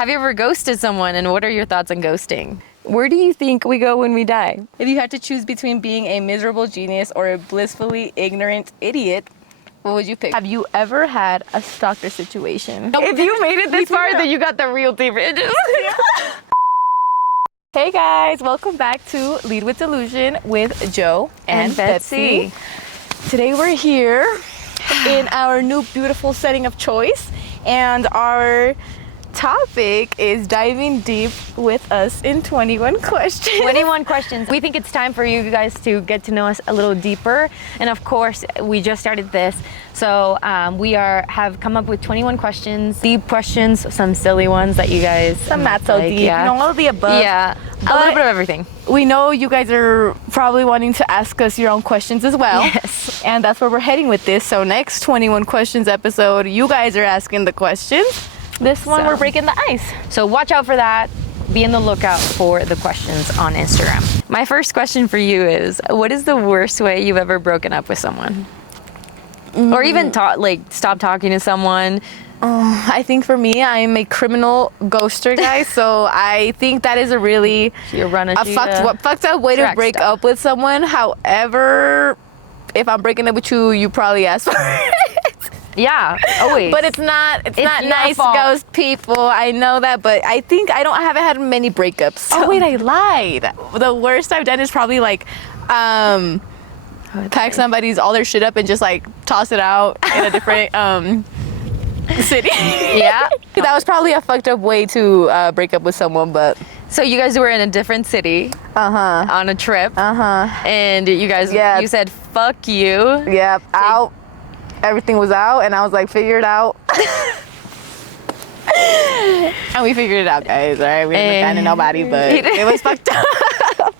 Have you ever ghosted someone, and what are your thoughts on ghosting? Where do you think we go when we die? If you had to choose between being a miserable genius or a blissfully ignorant idiot, what would you pick? Have you ever had a stalker situation? No, If you made it this far, then you got the real deep edges. Hey guys, welcome back to Lead with Delusion with Joe and Betsy. Today we're here in our new beautiful setting of choice, and our topic is diving deep with us in 21 questions. 21 questions. We think it's time for you guys to get to know us a little deeper. And of course, we just started this. So we have come up with 21 questions, deep questions, some silly ones that you guys Some not so deep, yeah. you know, all of the above. Yeah, a little bit of everything. We know you guys are probably wanting to ask us your own questions as well. Yes. And that's where we're heading with this. So next 21 questions episode, you guys are asking the questions. This one, we're breaking the ice. So watch out for that. Be in the lookout for the questions on Instagram. My first question for you is, what is the worst way you've ever broken up with someone? Or even stop talking to someone? I think for me, I'm a criminal ghoster, guys. So I think that is a really fucked up way to break up with someone. However, if I'm breaking up with you, you probably asked for it. Yeah, always. But it's not nice ghost people. I know that, but I haven't had many breakups. So. Oh wait, I lied. The worst I've done is probably pack all their shit up and just toss it out in a different city. Yeah. That was probably a fucked up way to break up with someone, but. So you guys were in a different city. On a trip. And you guys, you said, fuck you. Yep, out. Everything was out, and I was like, figure it out. And we figured it out, guys. All right, we didn't abandon nobody, but it was fucked up.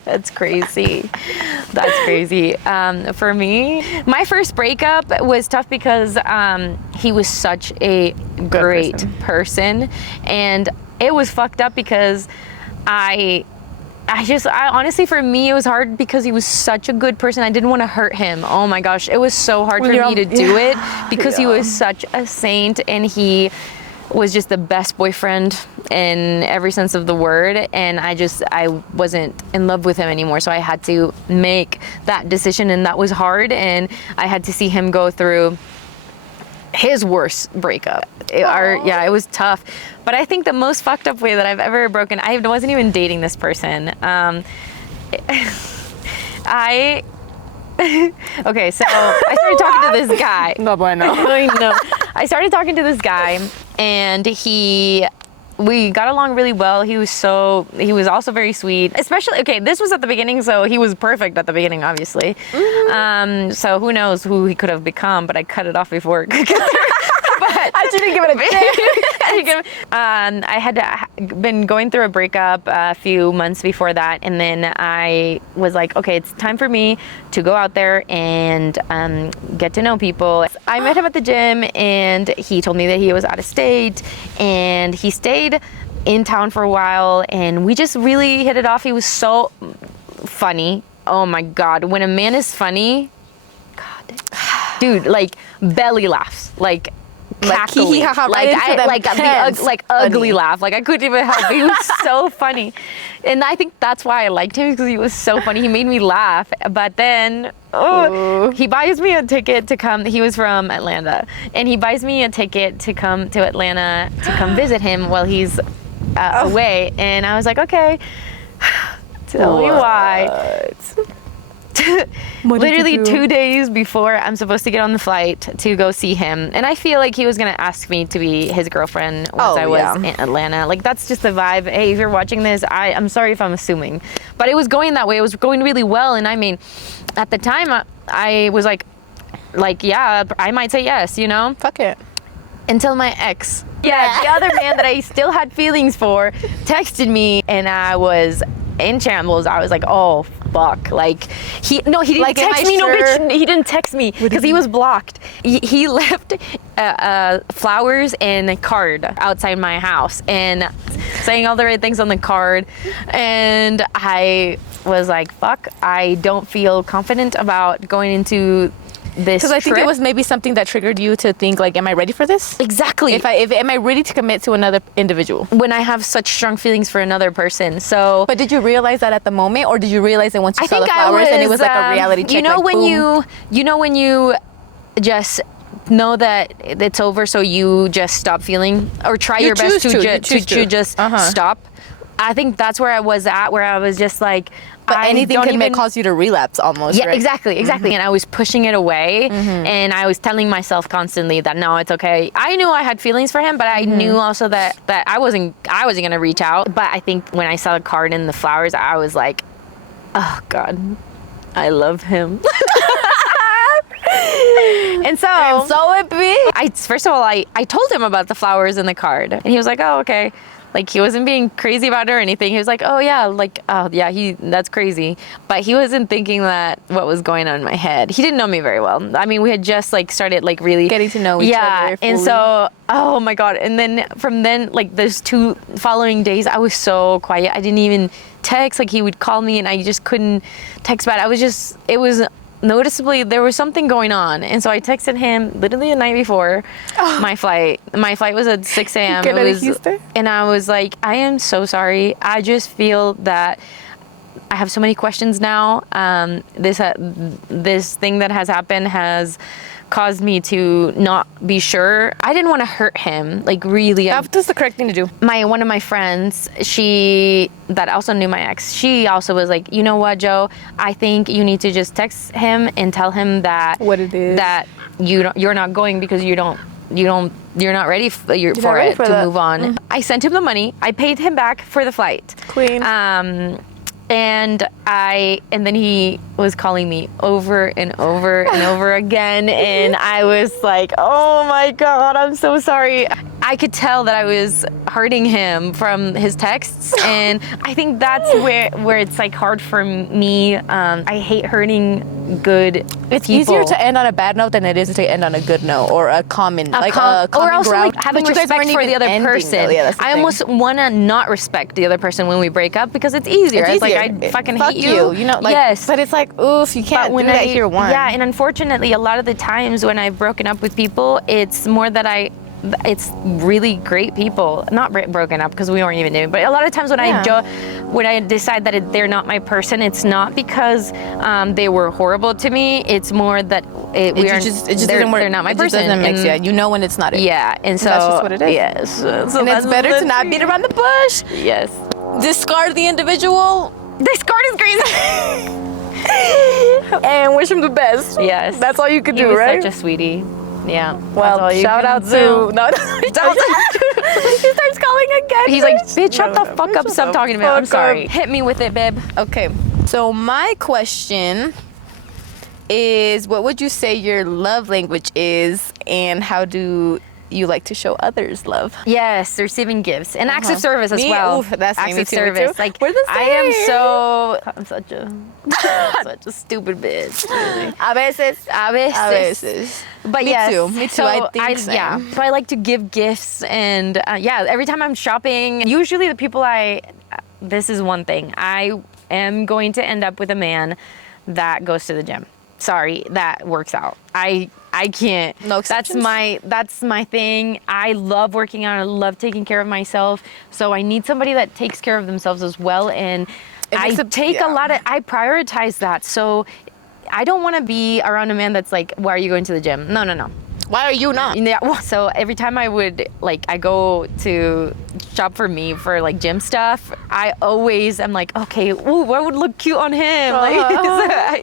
That's crazy. That's crazy. For me, my first breakup was tough because he was such a great person, and it was fucked up because I honestly, for me, it was hard because he was such a good person. I didn't want to hurt him. Oh my gosh, it was so hard for me to do it because he was such a saint, and he was just the best boyfriend in every sense of the word. And I wasn't in love with him anymore. So I had to make that decision, and that was hard. And I had to see him go through his worst breakup. It was tough. But I think the most fucked up way that I've ever broken, I wasn't even dating this person. Okay, so I started talking to this guy. No bueno. I know. I started talking to this guy, and we got along really well. He was also very sweet. Especially, this was at the beginning, so he was perfect at the beginning, obviously. Mm-hmm. So who knows who he could have become, but I cut it off before it could get there. But I didn't give it a chance. I had been going through a breakup a few months before that, and then I was like, okay, it's time for me to go out there and get to know people. I met him at the gym, and he told me that he was out of state, and he stayed in town for a while, and we just really hit it off. He was so funny. Oh my God, when a man is funny, God, dude, belly laughs, cackling, ugly laugh. I couldn't even help it. He was so funny. And I think that's why I liked him, because he was so funny. He made me laugh. But then, he buys me a ticket to come. He was from Atlanta. And he buys me a ticket to come to Atlanta to come visit him while he's away. And I was like, okay, tell me why. Literally 2 days before I'm supposed to get on the flight to go see him, and I feel like he was gonna ask me to be his girlfriend once I was in Atlanta. That's just the vibe. Hey, if you're watching this, I'm sorry if I'm assuming, but it was going that way. It was going really well, and I mean, at the time, I was like, yeah, I might say yes, you know? Fuck it. Until my ex, the other man that I still had feelings for, texted me, and I was in shambles. I was like, oh fuck. He didn't text me. No, bitch, he didn't text me because he was blocked. He left flowers and a card outside my house and saying all the right things on the card, and I was like, fuck, I don't feel confident about going into this Because I think it trip. was maybe something that triggered you to think like, am I ready for this? Exactly. If am I ready to commit to another individual? When I have such strong feelings for another person. So But did you realize that at the moment, or did you realize it once you I saw think the I flowers was, and it was like a reality check? You know like, when boom. when you just know that it's over, so you just stop feeling, or try You your best choose to just Uh-huh. stop. I think that's where I was at, where I was just like, But I anything don't can even cause you to relapse almost. Yeah, right? exactly. And I was pushing it away, and I was telling myself constantly that no, it's okay. I knew I had feelings for him, but I knew also that I wasn't gonna reach out. But I think when I saw the card and the flowers, I was like, oh God, I love him. And so it be. first of all, I told him about the flowers and the card, and he was like, oh, okay. Like, he wasn't being crazy about it or anything. He was like, oh yeah, that's crazy. But he wasn't thinking that what was going on in my head. He didn't know me very well. I mean, we had just like started like really Getting to know each other. And fully. so, oh my God. And then from then, like those 2 following days, I was so quiet. I didn't even text. Like, he would call me and I just couldn't text back. It was noticeably, there was something going on. And so I texted him literally the night before my flight. My flight was at 6 a.m. Get out of Houston? And I was like, I am so sorry. I just feel that I have so many questions now. This thing that has happened has caused me to not be sure. I didn't want to hurt him, like really. That's the correct thing to do. One of my friends, that also knew my ex, she also was like, you know what, Joe, I think you need to just text him and tell him that What it is. that you're not going because you're not ready for it for to that. move on. I sent him the money. I paid him back for the flight. Queen. And then he was calling me over and over and over again, and I was like, oh my God, I'm so sorry. I could tell that I was hurting him from his texts, and I think that's where it's like hard for me. I hate hurting good It's people. easier to end on a bad note than it is to end on a good note or a common, or common also ground. like having But you guys respect weren't for the even other ending, person. though. Yeah, that's the I thing. almost want to not respect the other person when we break up because it's easier. It's like, I fucking Fuck hate you. You know, like, yes. But it's like, oof, you can't do that here once. Yeah, and unfortunately, a lot of the times when I've broken up with people, it's more that it's really great people, not broken up because we weren't even doing, but a lot of times when I decide that they're not my person, it's not because they were horrible to me. It's more that it just didn't work. They're not my It person. just doesn't mix, And- yeah. You know when it's not it. Yeah, and so that's just what it is. Yes, so And it's better to not beat around the bush. Yes, Discard the individual this card is crazy. and wish him the best. Yes, That's all you could he do, was right? such a sweetie. Yeah. Well, shout out to he starts calling again. He's like, bitch, shut the fuck up. shut Stop the talking to me. I'm fuck sorry. up. Hit me with it, babe. Okay, so my question is, what would you say your love language is, and how do you like to show others love? Yes, receiving gifts and acts of service as Me? well. Oof, that's acts me of too, service. too. Like, We're the I'm such a stupid bitch. Really. A veces. A veces. But Me yes, too. Me too. So I think same. yeah. So I like to give gifts, and every time I'm shopping, usually the people this is one thing. I am going to end up with a man that goes to the gym. Sorry, that works out. I can't. No exceptions? That's my thing. I love working out. I love taking care of myself. So I need somebody that takes care of themselves as well. And I prioritize that. So I don't want to be around a man that's like, why are you going to the gym? No. Why are you not? Yeah. Well, so every time I go to shop for me for like gym stuff, I'm like, okay, ooh, what would look cute on him?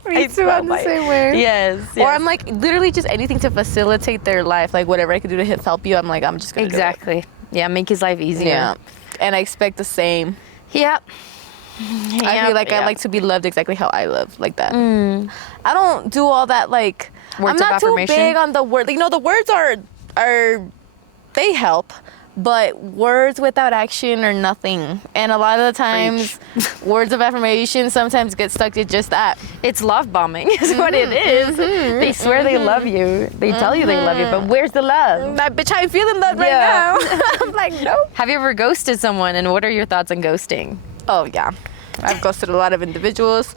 Me too, I'm the same way. Yes. Or I'm like, literally just anything to facilitate their life, like whatever I could do to help you. I'm like, I'm just gonna do it. Exactly. Yeah, make his life easier. Yeah, and I expect the same. Yep. I feel like I like to be loved exactly how I love, like that. I don't do all that like. Words I'm of not too affirmation? big on the word. Like, the words are they help, but words without action are nothing. And a lot of the times, words of affirmation sometimes get stuck to just that. It's love bombing is what it is. They swear they love you. They tell you they love you, but where's the love? That bitch, I'm feeling that right now. I'm like, nope. Have you ever ghosted someone, and what are your thoughts on ghosting? Oh yeah, I've ghosted a lot of individuals.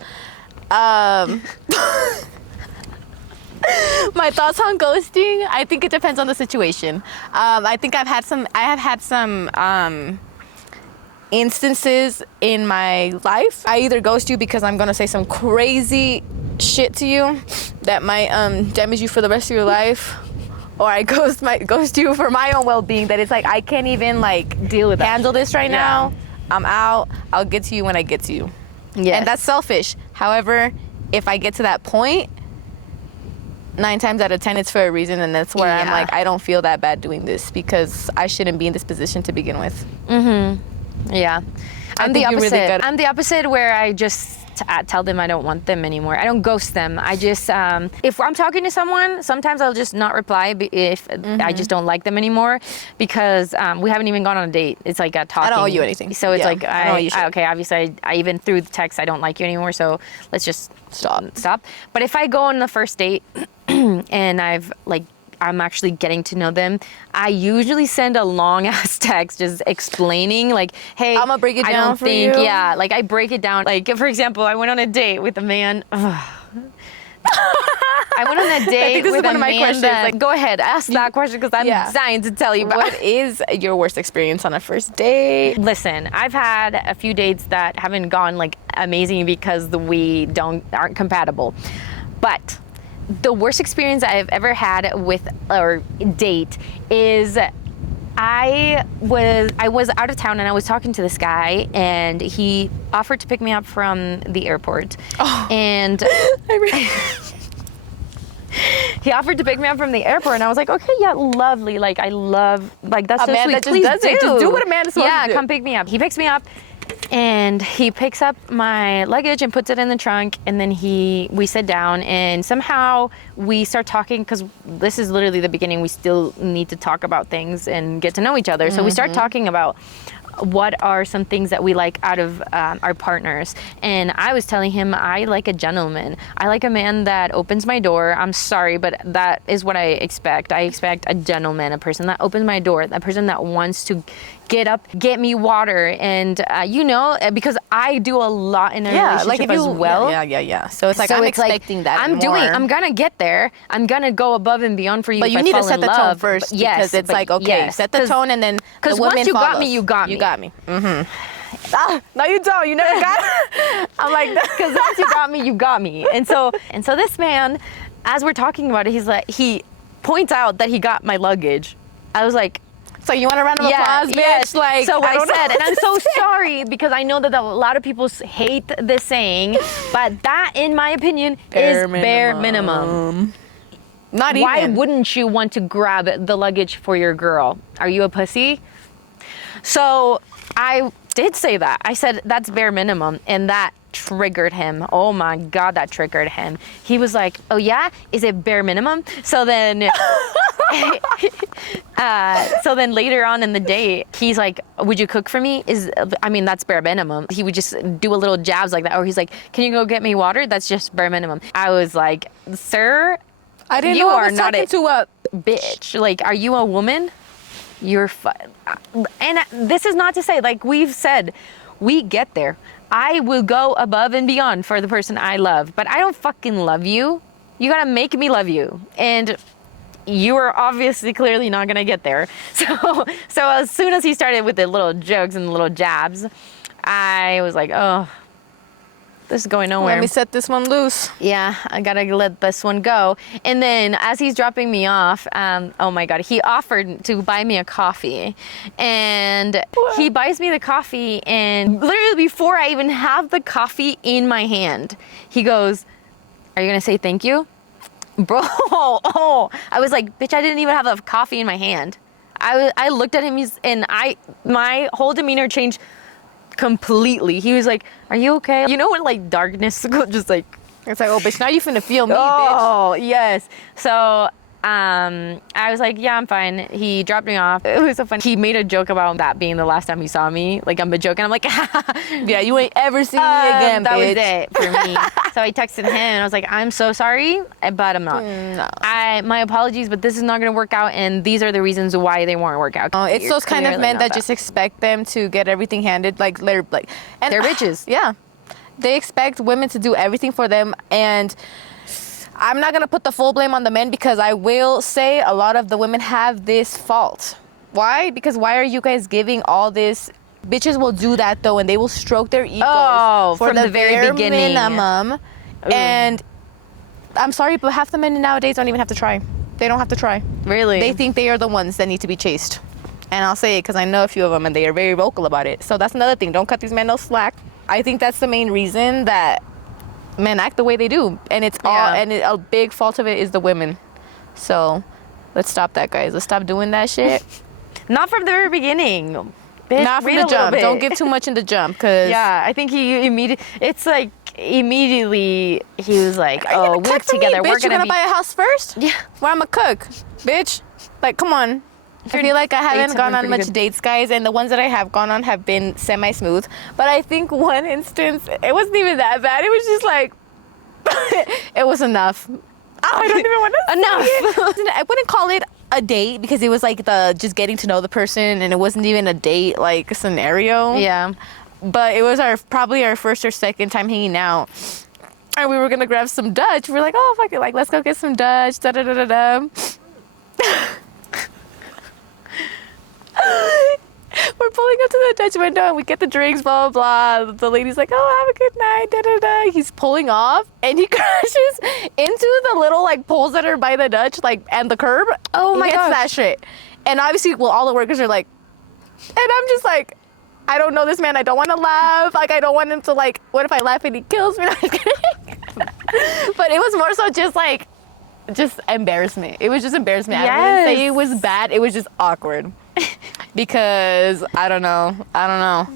My thoughts on ghosting, I think it depends on the situation. I think I have had some instances in my life. I either ghost you because I'm gonna say some crazy shit to you that might damage you for the rest of your life, or I ghost you for my own well-being, that it's like I can't even like deal with handle this right now. I'm out. I'll get to you when I get to you. Yeah, and that's selfish. However, if I get to that point, 9 times out of 10 it's for a reason, and that's where I'm like, I don't feel that bad doing this because I shouldn't be in this position to begin with. Yeah, I'm the opposite. I'm the opposite, where I just tell them I don't want them anymore. I don't ghost them. I just if I'm talking to someone, sometimes I'll just not reply if I just don't like them anymore, because we haven't even gone on a date. It's like a talking. I don't owe you anything. So it's like okay, obviously I even through the text I don't like you anymore, so let's just stop. But if I go on the first date and I'm actually getting to know them, I usually send a long ass text just explaining like, hey, I'm gonna break it down for you. Yeah, like I break it down. Like, for example, I went on a date with a man. I went on a date with a man that, go ahead, ask that question, because I'm dying to tell you about. What is your worst experience on a first date? Listen, I've had a few dates that haven't gone like amazing because we aren't compatible. But the worst experience I've ever had with or date is I was out of town and I was talking to this guy, and he offered to pick me up from the airport. And he offered to pick me up from the airport, and I was like, okay, yeah, lovely. Like, I love, like, that's so sweet. Please do. Just do what a man is supposed to do. Yeah, come pick me up. He picks me up, and he picks up my luggage and puts it in the trunk, and then we sit down, and somehow we start talking, because this is literally the beginning. We still need to talk about things and get to know each other. So we start talking about what are some things that we like out of our partners. And I was telling him I like a gentleman. I like a man that opens my door. I'm sorry, but that is what I expect. I expect a gentleman, a person that opens my door, a person that wants to get up, get me water, and because I do a lot in a relationship as well. Yeah. So it's like, I'm expecting that. I'm gonna get there. I'm gonna go above and beyond for you. But you need to set the tone first, because it's like, okay, set the tone, and then because once you got me, you got me. You got me. No, you don't. You never got me. I'm like, because once you got me, you got me. And so this man, as we're talking about it, he points out that he got my luggage. I was like, so you want a round of applause, bitch? Yes. Like, so I said, and I'm so sorry, because I know that a lot of people hate this saying, but that, in my opinion, is bare minimum. Not even. Why wouldn't you want to grab the luggage for your girl? Are you a pussy? So I did say that. I said, that's bare minimum, and that triggered him. Oh my God, that triggered him. He was like, oh yeah? Is it bare minimum? So then later on in the day, he's like, would you cook for me? That's bare minimum. He would just do a little jabs like that. Or he's like, can you go get me water? That's just bare minimum. I was like, sir, I didn't know I was talking to a bitch. Like, are you a woman? You're and this is not to say, like we've said, we get there. I will go above and beyond for the person I love, but I don't fucking love you. You gotta make me love you. And you are obviously clearly not gonna get there. So as soon as he started with the little jokes and the little jabs, I was like, oh, this is going nowhere. Let me set this one loose. Yeah, I gotta let this one go. And then as he's dropping me off, oh my God, he offered to buy me a coffee. And he buys me the coffee, and literally before I even have the coffee in my hand, he goes, are you gonna say thank you? Bro, I was like, bitch, I didn't even have the coffee in my hand. I looked at him, and my whole demeanor changed completely. He was like, are you okay? You know when like darkness just like, it's like, oh bitch, now you finna feel me, bitch. Oh yes. So I was like, yeah, I'm fine. He dropped me off. It was so funny. He made a joke about that being the last time he saw me. Like, I'm a joke, and I'm like, yeah, you ain't ever seen me again, that bitch. was it for me. So I texted him, and I was like, I'm so sorry, but I'm not. No. My apologies, but this is not gonna work out, and these are the reasons why they won't work out. It's those kind of men that just expect them to get everything handed, and they're bitches. Yeah, they expect women to do everything for them, and I'm not gonna put the full blame on the men, because I will say a lot of the women have this fault. Why? Because why are you guys giving all this? Bitches will do that though, and they will stroke their egos for the very beginning. Minimum. Ooh. And I'm sorry, but half the men nowadays don't even have to try. They don't have to try. Really? They think they are the ones that need to be chased. And I'll say it because I know a few of them, and they are very vocal about it. So that's another thing. Don't cut these men no slack. I think that's the main reason that men act the way they do, and it's a big fault of it is the women. So let's stop that, guys. Let's stop doing that shit. Not from the very beginning. Bitch, not from the jump. Don't give too much in the jump, because I think he immediately he was like, oh, we live together. Bitch, you're gonna buy a house first? Yeah. Where I'm a cook, bitch. Like, come on. I feel like I haven't gone on much dates, guys, and the ones that I have gone on have been semi-smooth. But I think one instance, it wasn't even that bad. It was just like, it was enough. Oh, I don't even want to enough. Say it. I wouldn't call it a date, because it was like the just getting to know the person, and it wasn't even a date like scenario. Yeah. But it was probably our first or second time hanging out. And we were gonna grab some Dutch. We were like, oh fuck it, like let's go get some Dutch. Da da da da da. We're pulling up to the Dutch window, and we get the drinks, blah blah blah. The lady's like, oh, have a good night, da da da. He's pulling off, and he crashes into the little like poles that are by the Dutch, like, and the curb. Oh my gosh. That shit. And obviously, well, all the workers are like, and I'm just like, I don't know this man. I don't want to laugh. Like, I don't want him to, like, what if I laugh and he kills me? But it was more so just embarrassment. It was just embarrassment. Yes. I wouldn't say it was bad. It was just awkward. Because I don't know.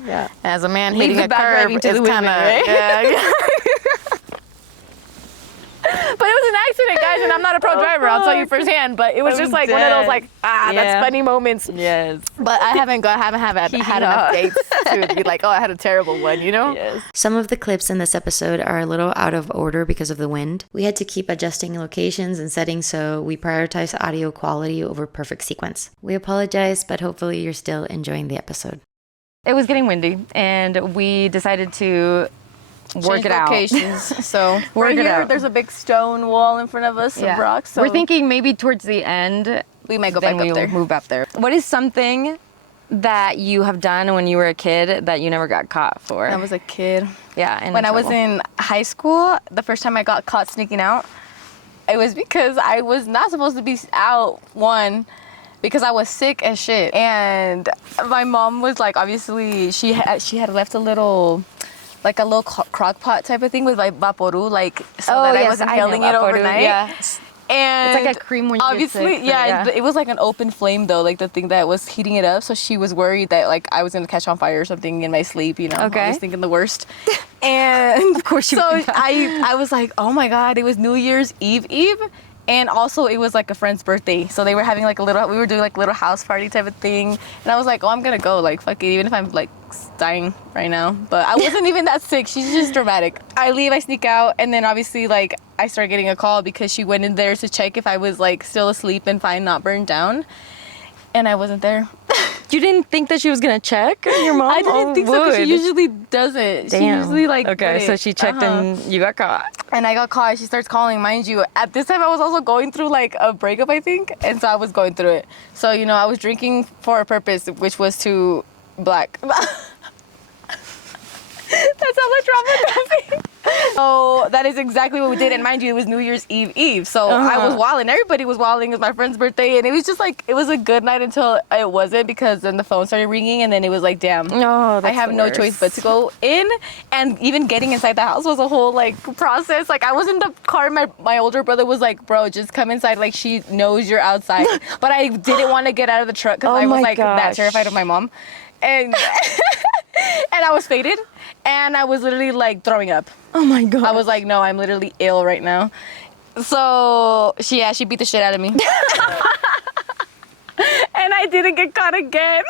Yeah. As a man hitting a curb is kind of right? Yeah. But it was an accident, guys, and I'm not a pro driver. I'll tell you firsthand. But it was just like one of those like that's funny moments. Yes. But I haven't had enough dates to be like, oh, I had a terrible one, you know? Yes. Some of the clips in this episode are a little out of order because of the wind. We had to keep adjusting locations and settings, so we prioritize audio quality over perfect sequence. We apologize, but hopefully you're still enjoying the episode. It was getting windy, and we decided to work it out. So right here, there's a big stone wall in front of us of rocks. So we're thinking maybe towards the end we might go back up there. Move up there. What is something that you have done when you were a kid that you never got caught for? I was a kid. Yeah. When I was in high school, the first time I got caught sneaking out, it was because I was not supposed to be out. One, because I was sick as shit, and my mom was like, obviously she had left a little crock pot type of thing with like vaporu, like so that I wasn't inhaling it overnight. Yeah. And it's like a cream when you obviously, get sick, it was like an open flame though, like the thing that was heating it up. So she was worried that like I was gonna catch on fire or something in my sleep, you know. Okay. I was thinking the worst. And of course you so I was like, oh my God, it was New Year's Eve. And also it was like a friend's birthday. So they were having like we were doing like a little house party type of thing. And I was like, oh, I'm gonna go, like fuck it, even if I'm like dying right now. But I wasn't even that sick. She's just dramatic. I leave, I sneak out, and then obviously like I start getting a call because she went in there to check if I was like still asleep and fine, not burned down. And I wasn't there. You didn't think that she was gonna check your mom? I didn't think so, because she usually doesn't. Damn. She usually like okay, so she checked and you got caught. And I got caught. She starts calling, mind you. At this time, I was also going through like a breakup, I think, and so I was going through it. So you know, I was drinking for a purpose, which was to black. That's how much drama happened. So that is exactly what we did, and mind you, it was New Year's Eve. So I was wilding. Everybody was wilding. It was my friend's birthday, and it was just like, it was a good night until it wasn't, because then the phone started ringing, and then it was like, damn, I have no choice but to go in. And even getting inside the house was a whole like process. Like I was in the car, my older brother was like, bro, just come inside, like she knows you're outside. But I didn't want to get out of the truck because I was like that terrified of my mom. And and I was faded, and I was literally like throwing up. Oh my God. I was like, no, I'm literally ill right now. So she beat the shit out of me. And I didn't get caught again.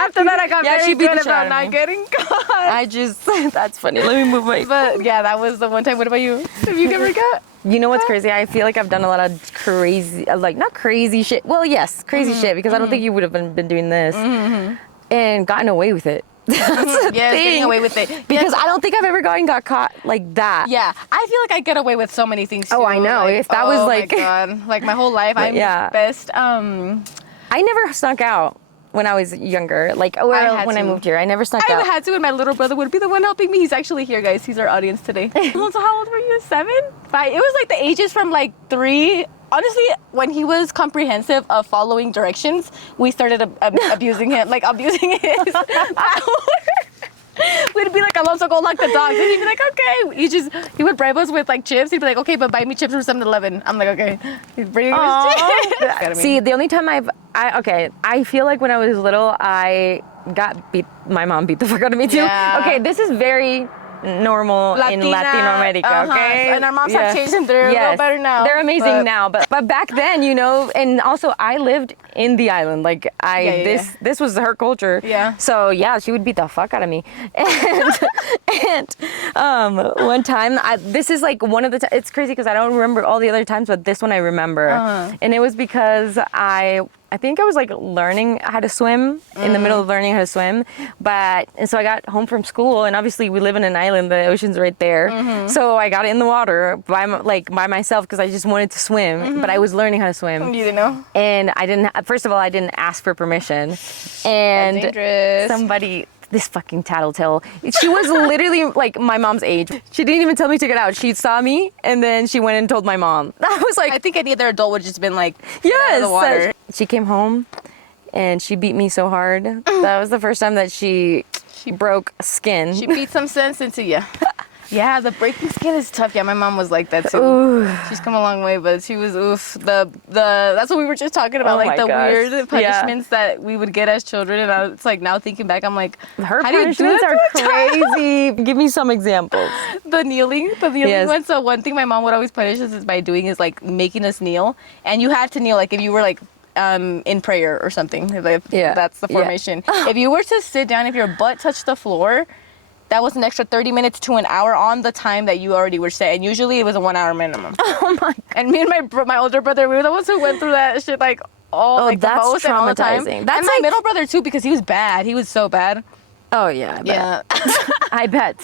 After that, I got very good about not getting caught. That's funny. Let me move my... But yeah, that was the one time. What about you? Have you ever got? You know what's crazy? I feel like I've done a lot of crazy, like not crazy shit. Well, yes, crazy shit, because I don't think you would have been doing this and gotten away with it. That's the Yes, thing. getting away with it. Because I don't think I've ever got caught like that. Yeah, I feel like I get away with so many things too. Oh, I know. Like, If that was like, my God. Like my whole life, I'm yeah. best. I never snuck out when I was younger. Like, or when I moved here, I never snuck out. I had to, and my little brother would be the one helping me. He's actually here, guys. He's our audience today. So how old were you? 7? 5? It was like the ages from like 3. Honestly, when he was comprehensive of following directions, we started abusing him, like abusing his power. We'd be like, Alonso, go lock the dogs. And he'd be like, okay. He would bribe us with like chips. He'd be like, okay, but buy me chips from 7-Eleven. I'm like, okay. He'd bring us chips. See, the only time I feel like when I was little, my mom beat the fuck out of me too. Yeah. Okay, this is very normal in Latino America, okay? And our moms have changed them. They're a little better now. They're amazing now, but back then, and also I lived in the island. Like this was her culture. Yeah. So yeah, she would beat the fuck out of me. And one time, this is like one of the it's crazy because I don't remember all the other times, but this one I remember. And it was because I think I was like learning how to swim, in the middle of learning how to swim. And so I got home from school, and obviously we live in an island, the ocean's right there. So I got in the water by myself because I just wanted to swim, but I was learning how to swim. You didn't know? And first of all, I didn't ask for permission. And That's dangerous. somebody, this fucking tattletale. She was literally like my mom's age. She didn't even tell me to get out. She saw me and then she went and told my mom. I was like, I think any other adult would just been like, yes. out of the water. She came home and she beat me so hard. That was the first time that she broke skin. She beat some sense into you. Yeah, the breaking skin is tough. Yeah, my mom was like that too. Ooh. She's come a long way, but she was that's what we were just talking about, like the weird punishments that we would get as children. And it's like now thinking back, I'm like, Her how do you do punishments that are to a child? crazy. Give me some examples. The kneeling Yes. one. So one thing my mom would always punish us is by doing is like making us kneel, and you had to kneel like if you were like in prayer or something. Like, that's the formation. If you were to sit down, if your butt touched the floor, that was an extra 30 minutes to an hour on the time that you already were set. And usually it was a 1 hour minimum. Oh my God. And me and my older brother, we were the ones who went through that shit like like that's the most and all the time. traumatizing. And That's my like- middle brother too, because he was bad. He was so bad. Oh yeah. Yeah. I bet.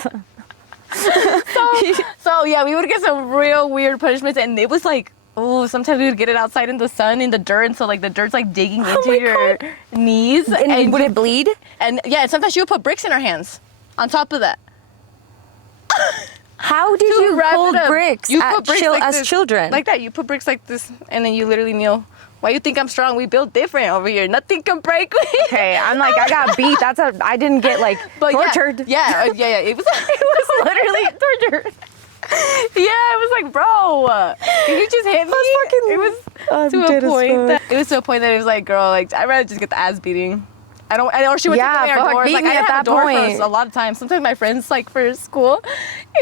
So yeah, we would get some real weird punishments, and it was like, oh, sometimes we would get it outside in the sun, in the dirt, and so like the dirt's like digging into your knees. And would it bleed? And yeah, and sometimes she would put bricks in our hands on top of that. How did you wrap it hold up. bricks You put bricks like as this, children? like that. You put bricks like this, and then you literally kneel. Why you think I'm strong? We built different over here. Nothing can break me. Okay, I'm like, I got beat. I didn't get like tortured. Yeah. It was Literally tortured. Yeah, it was like, bro, can you just hit me? It was to a point that it was like, girl, like I'd rather just get the ass beating. Or she would take me our doors. Like I didn't have a door for a lot of times. Sometimes my friends, like for school,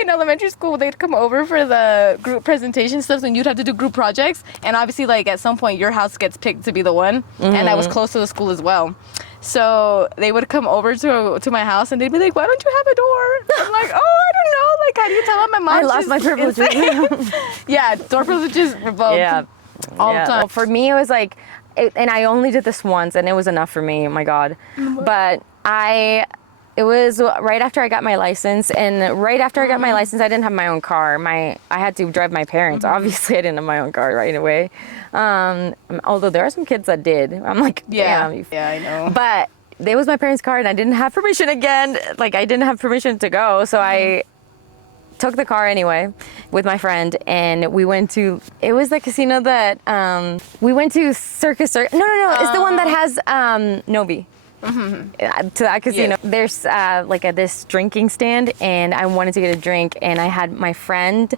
in elementary school, they'd come over for the group presentation stuff, and you'd have to do group projects. And obviously, like at some point, your house gets picked to be the one, and I was close to the school as well. So they would come over to my house, and they'd be like, "Why don't you have a door?" I'm like, "Oh, I don't know. Like, how do you tell them my mom?" I lost my privileges. Yeah, door privileges revoked. Yeah. All the time. For me, it was like, and I only did this once, and it was enough for me. Oh my God. But it was right after I got my license, and right after I got my license, I didn't have my own car. I had to drive my parents. Obviously, I didn't have my own car right away. Although there are some kids that did. I'm like, damn. Yeah, I know. But it was my parents' car, and I didn't have permission again. Like, I didn't have permission to go, so I took the car anyway with my friend, and we went to, it was the casino that, we went to Circus. No, it's the one that has Novi. To that casino. There's this drinking stand, and I wanted to get a drink, and I had my friend's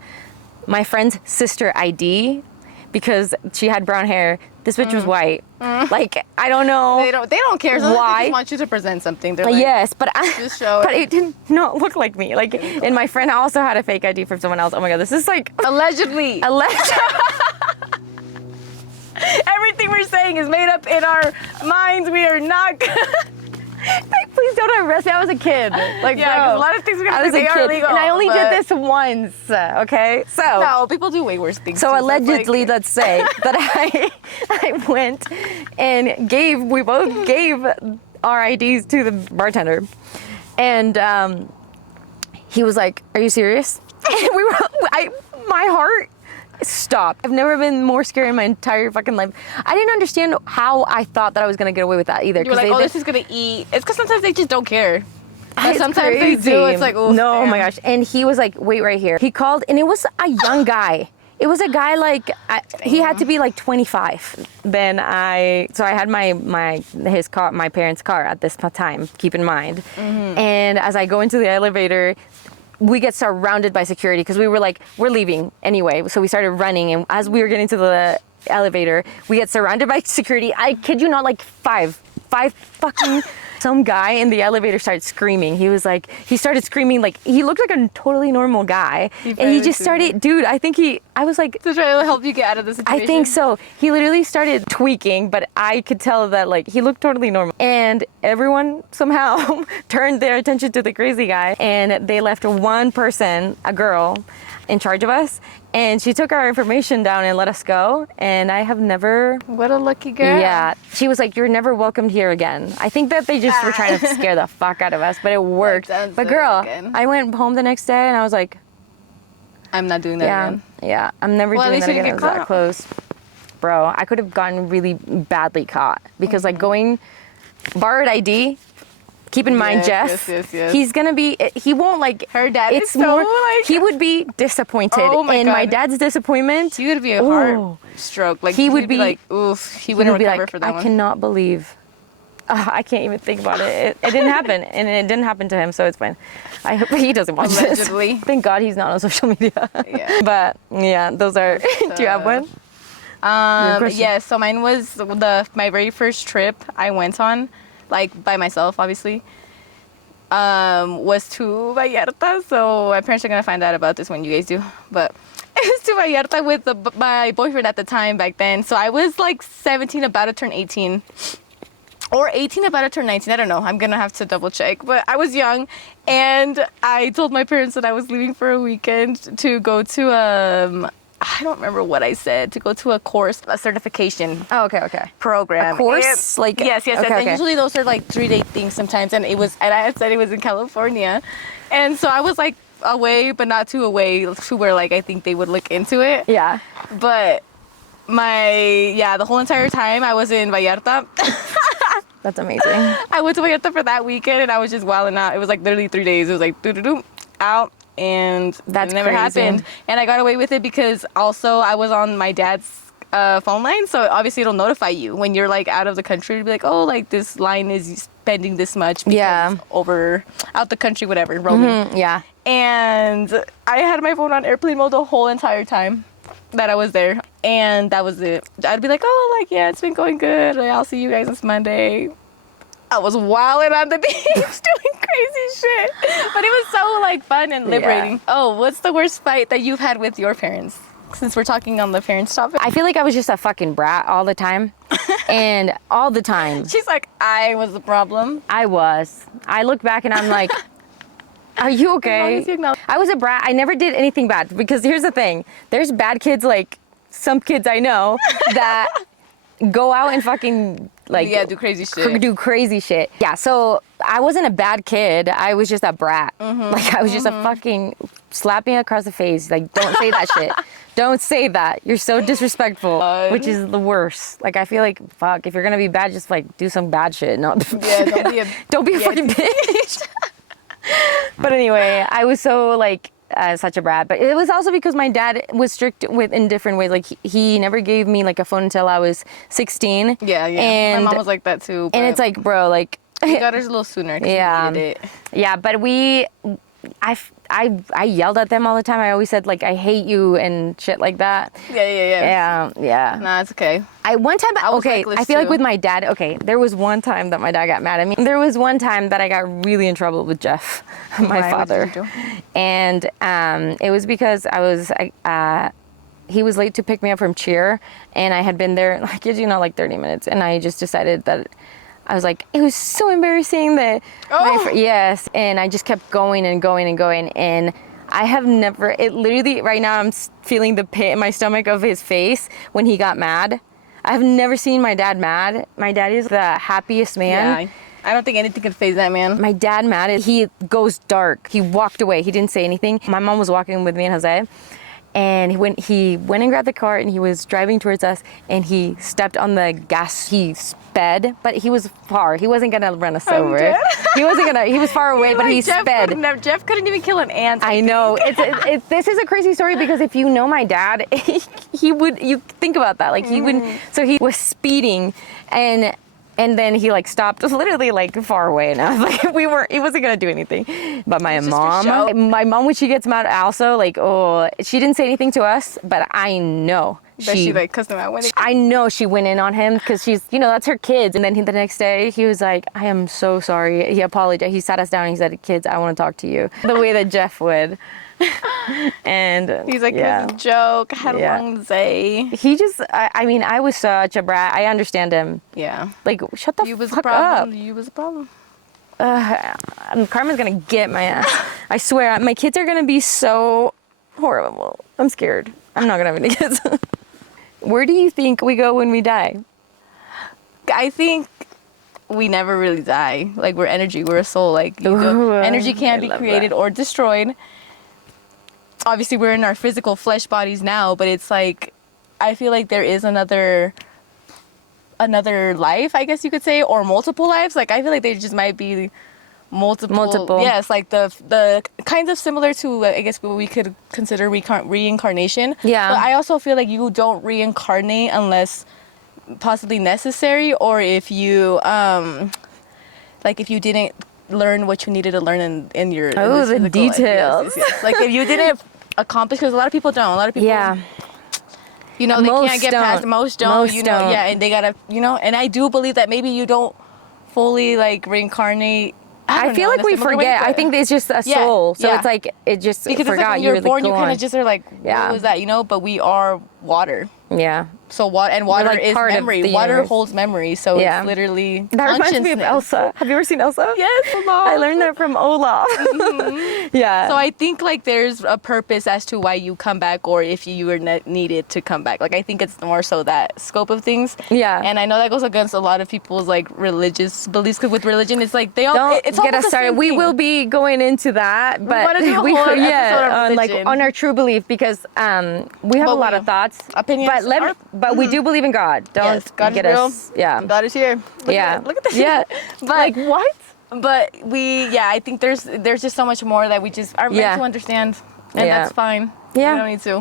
sister ID because she had brown hair. This bitch was white. Like, I don't know. They don't care. So why. They just want you to present something. They're like, yes, but just show it. But it did not look like me. Like, and my friend also had a fake ID from someone else. Oh my God, this is like allegedly. Everything we're saying is made up in our minds. We are not. Like, please don't arrest me. I was a kid. Like, yeah, bro, a lot of things we're gonna I was say a are kid, illegal. and I only did this once. Okay, so no, people do way worse things. So too, allegedly, like, let's say that I went and we both gave our IDs to the bartender, And he was like, "Are you serious?" And my heart stopped. I've never been more scared in my entire fucking life. I didn't understand how I thought that I was gonna get away with that either. You were like, this is gonna eat. It's because sometimes they just don't care. But sometimes they do. It's like, oh no, my gosh. And he was like, wait right here. He called, and it was a young guy. It was a guy like, he had to be like 25. Then I had my parents' car at this time, keep in mind. Mm-hmm. And as I go into the elevator, we get surrounded by security because we were like, we're leaving anyway. So we started running, and as we were getting to the elevator, we get surrounded by security. I kid you not, like five fucking... Some guy in the elevator started screaming. He started screaming like, he looked like a totally normal guy. And he just started, dude, I was like... To try to help you get out of the situation? I think so. He literally started tweaking, but I could tell that like, he looked totally normal. And everyone somehow turned their attention to the crazy guy, and they left one person, a girl, in charge of us. And she took our information down and let us go. And I have never... What a lucky girl. Yeah. She was like, "You're never welcomed here again." I think that they just were trying to scare the fuck out of us, but it worked. But girl, I went home the next day and I was like... I'm not doing that again. Yeah, I'm never doing that again. I was that close. Bro, I could have gotten really badly caught. Because like going... Borrowed ID... Keep in mind, Jeff, he's going to be, he won't like... Her dad is so like... He would be disappointed. Oh my God. My dad's disappointment... He would be a heart stroke. Like, he would be like, oof, he wouldn't recover like, for that one. I cannot believe... I can't even think about it. It didn't happen. And it didn't happen to him, so it's fine. I hope he doesn't watch Allegedly. this. Thank God he's not on social media. Yeah. But, yeah, those are... Do you have one? Yeah, so mine was my very first trip I went on, like by myself, obviously, was to Vallarta. So my parents are going to find out about this when you guys do. But it was to Vallarta with my boyfriend at the time back then. So I was like 17, about to turn 18. Or 18, about to turn 19. I don't know. I'm going to have to double check. But I was young. And I told my parents that I was leaving for a weekend to go to I don't remember what I said, to go to a course, a certification. Oh, okay. Program. A course? And, yes. Okay. Usually those are like 3-day things sometimes. And I had said it was in California. And so I was like away, but not too away to where like I think they would look into it. Yeah. But the whole entire time I was in Vallarta. That's amazing. I went to Vallarta for that weekend and I was just wilding out. It was like literally 3 days. It was like out. And that never happened. And I got away with it because also I was on my dad's phone line, so obviously it'll notify you when you're like out of the country. It'll be like, oh, like this line is spending this much because over out the country, whatever, roaming. Mm-hmm, yeah. And I had my phone on airplane mode the whole entire time that I was there, and that was it. I'd be like, oh, like, yeah, it's been going good. I'll see you guys this Monday. I was wilding on the beach doing crazy shit. But it was so like fun and liberating. Yeah. Oh, what's the worst fight that you've had with your parents? Since we're talking on the parents topic. I feel like I was just a fucking brat all the time. And all the time. She's like, I was the problem. I was. I look back and I'm like, are you okay? I was a brat. I never did anything bad. Because here's the thing. There's bad kids, like some kids I know, that go out and fucking... like do crazy shit. Yeah, so I wasn't a bad kid. I was just a brat. Mm-hmm. Like I was just a fucking slapping across the face. Like, don't say that shit. Don't say that. You're so disrespectful, which is the worst. Like I feel like fuck, if you're gonna be bad, just like do some bad shit. Don't be a fucking bitch. But anyway, I was so like such a brat, but it was also because my dad was strict in different ways. Like he never gave me like a phone until I was 16. Yeah. And my mom was like that too. And it's like, bro, like you got hers a little sooner. Yeah. You needed it. Yeah, but I yelled at them all the time. I always said like I hate you and shit like that. Yeah. Nah, it's okay. I feel like with my dad, there was one time that my dad got mad at me. There was one time that I got really in trouble with Jeff, my father. What did you do? And it was because he was late to pick me up from cheer, and I had been there, like, like 30 minutes, and I just decided that I was like, it was so embarrassing that yes, and I just kept going and going and going, and I have never, it literally, right now I'm feeling the pit in my stomach of his face when he got mad. I've never seen my dad mad. My dad is the happiest man. I don't think anything could phase that man. My dad, Matt, he goes dark. He walked away. He didn't say anything. My mom was walking with me and Jose. And he went and grabbed the car and he was driving towards us and he stepped on the gas. He sped, but he was far. He wasn't gonna run us over. Dead. He was far away, but he sped. Jeff couldn't even kill an ant. I know. This is a crazy story because if you know my dad, you think about that. Like he would, so he was speeding and then he like stopped literally like far away and I was like, he wasn't gonna do anything. But my mom, when she gets mad also, like, oh, she didn't say anything to us, but I know. She like cussed him out. I know she went in on him because she's, that's her kids. And then the next day he was like, I am so sorry. He apologized. He sat us down and he said, kids, I want to talk to you. The way that Jeff would. And he's like, it was a joke. I had a long day. He just, I was such a brat. I understand him. Yeah. Like, shut the fuck up. You was the problem. Karma's gonna get my ass. I swear, my kids are gonna be so horrible. I'm scared. I'm not gonna have any kids. Where do you think we go when we die? I think we never really die. Like, we're energy. We're a soul. Like, energy can't be created or destroyed. Obviously, we're in our physical flesh bodies now, but it's like, I feel like there is another life, I guess you could say, or multiple lives. Like, I feel like there just might be multiple. Yes, like the kind of similar to, I guess, what we could consider reincarnation. Yeah. But I also feel like you don't reincarnate unless possibly necessary, or if you if you didn't learn what you needed to learn in your the details. Yes. Like if you didn't accomplish, because a lot of people don't. A lot of people. Yeah. They can't get past. Most don't. Yeah, and they gotta. And I do believe that maybe you don't fully like reincarnate. I feel like we forget. I think it's just a soul. So it's like, it just because forgot. It's like when you're born, you kind of just are like, what was that? But we are water. Yeah. So water like is memory. Water holds memory. So it's literally that reminds me of Elsa. Have you ever seen Elsa? Yes, Olaf. I learned that from Olaf. Mm-hmm. Yeah. So I think like there's a purpose as to why you come back, or if you were needed to come back. Like I think it's more so that scope of things. Yeah. And I know that goes against a lot of people's like religious beliefs. Because with religion, it's like they all. Don't it's get us started. We will be going into that, but on our true belief, because we have a lot of thoughts, opinions, but we do believe in God. Don't God get is real. us. Yeah. God is here. Look at this. Yeah. But like what? But I think there's just so much more that we just are meant to understand, and that's fine. Yeah. We don't need to.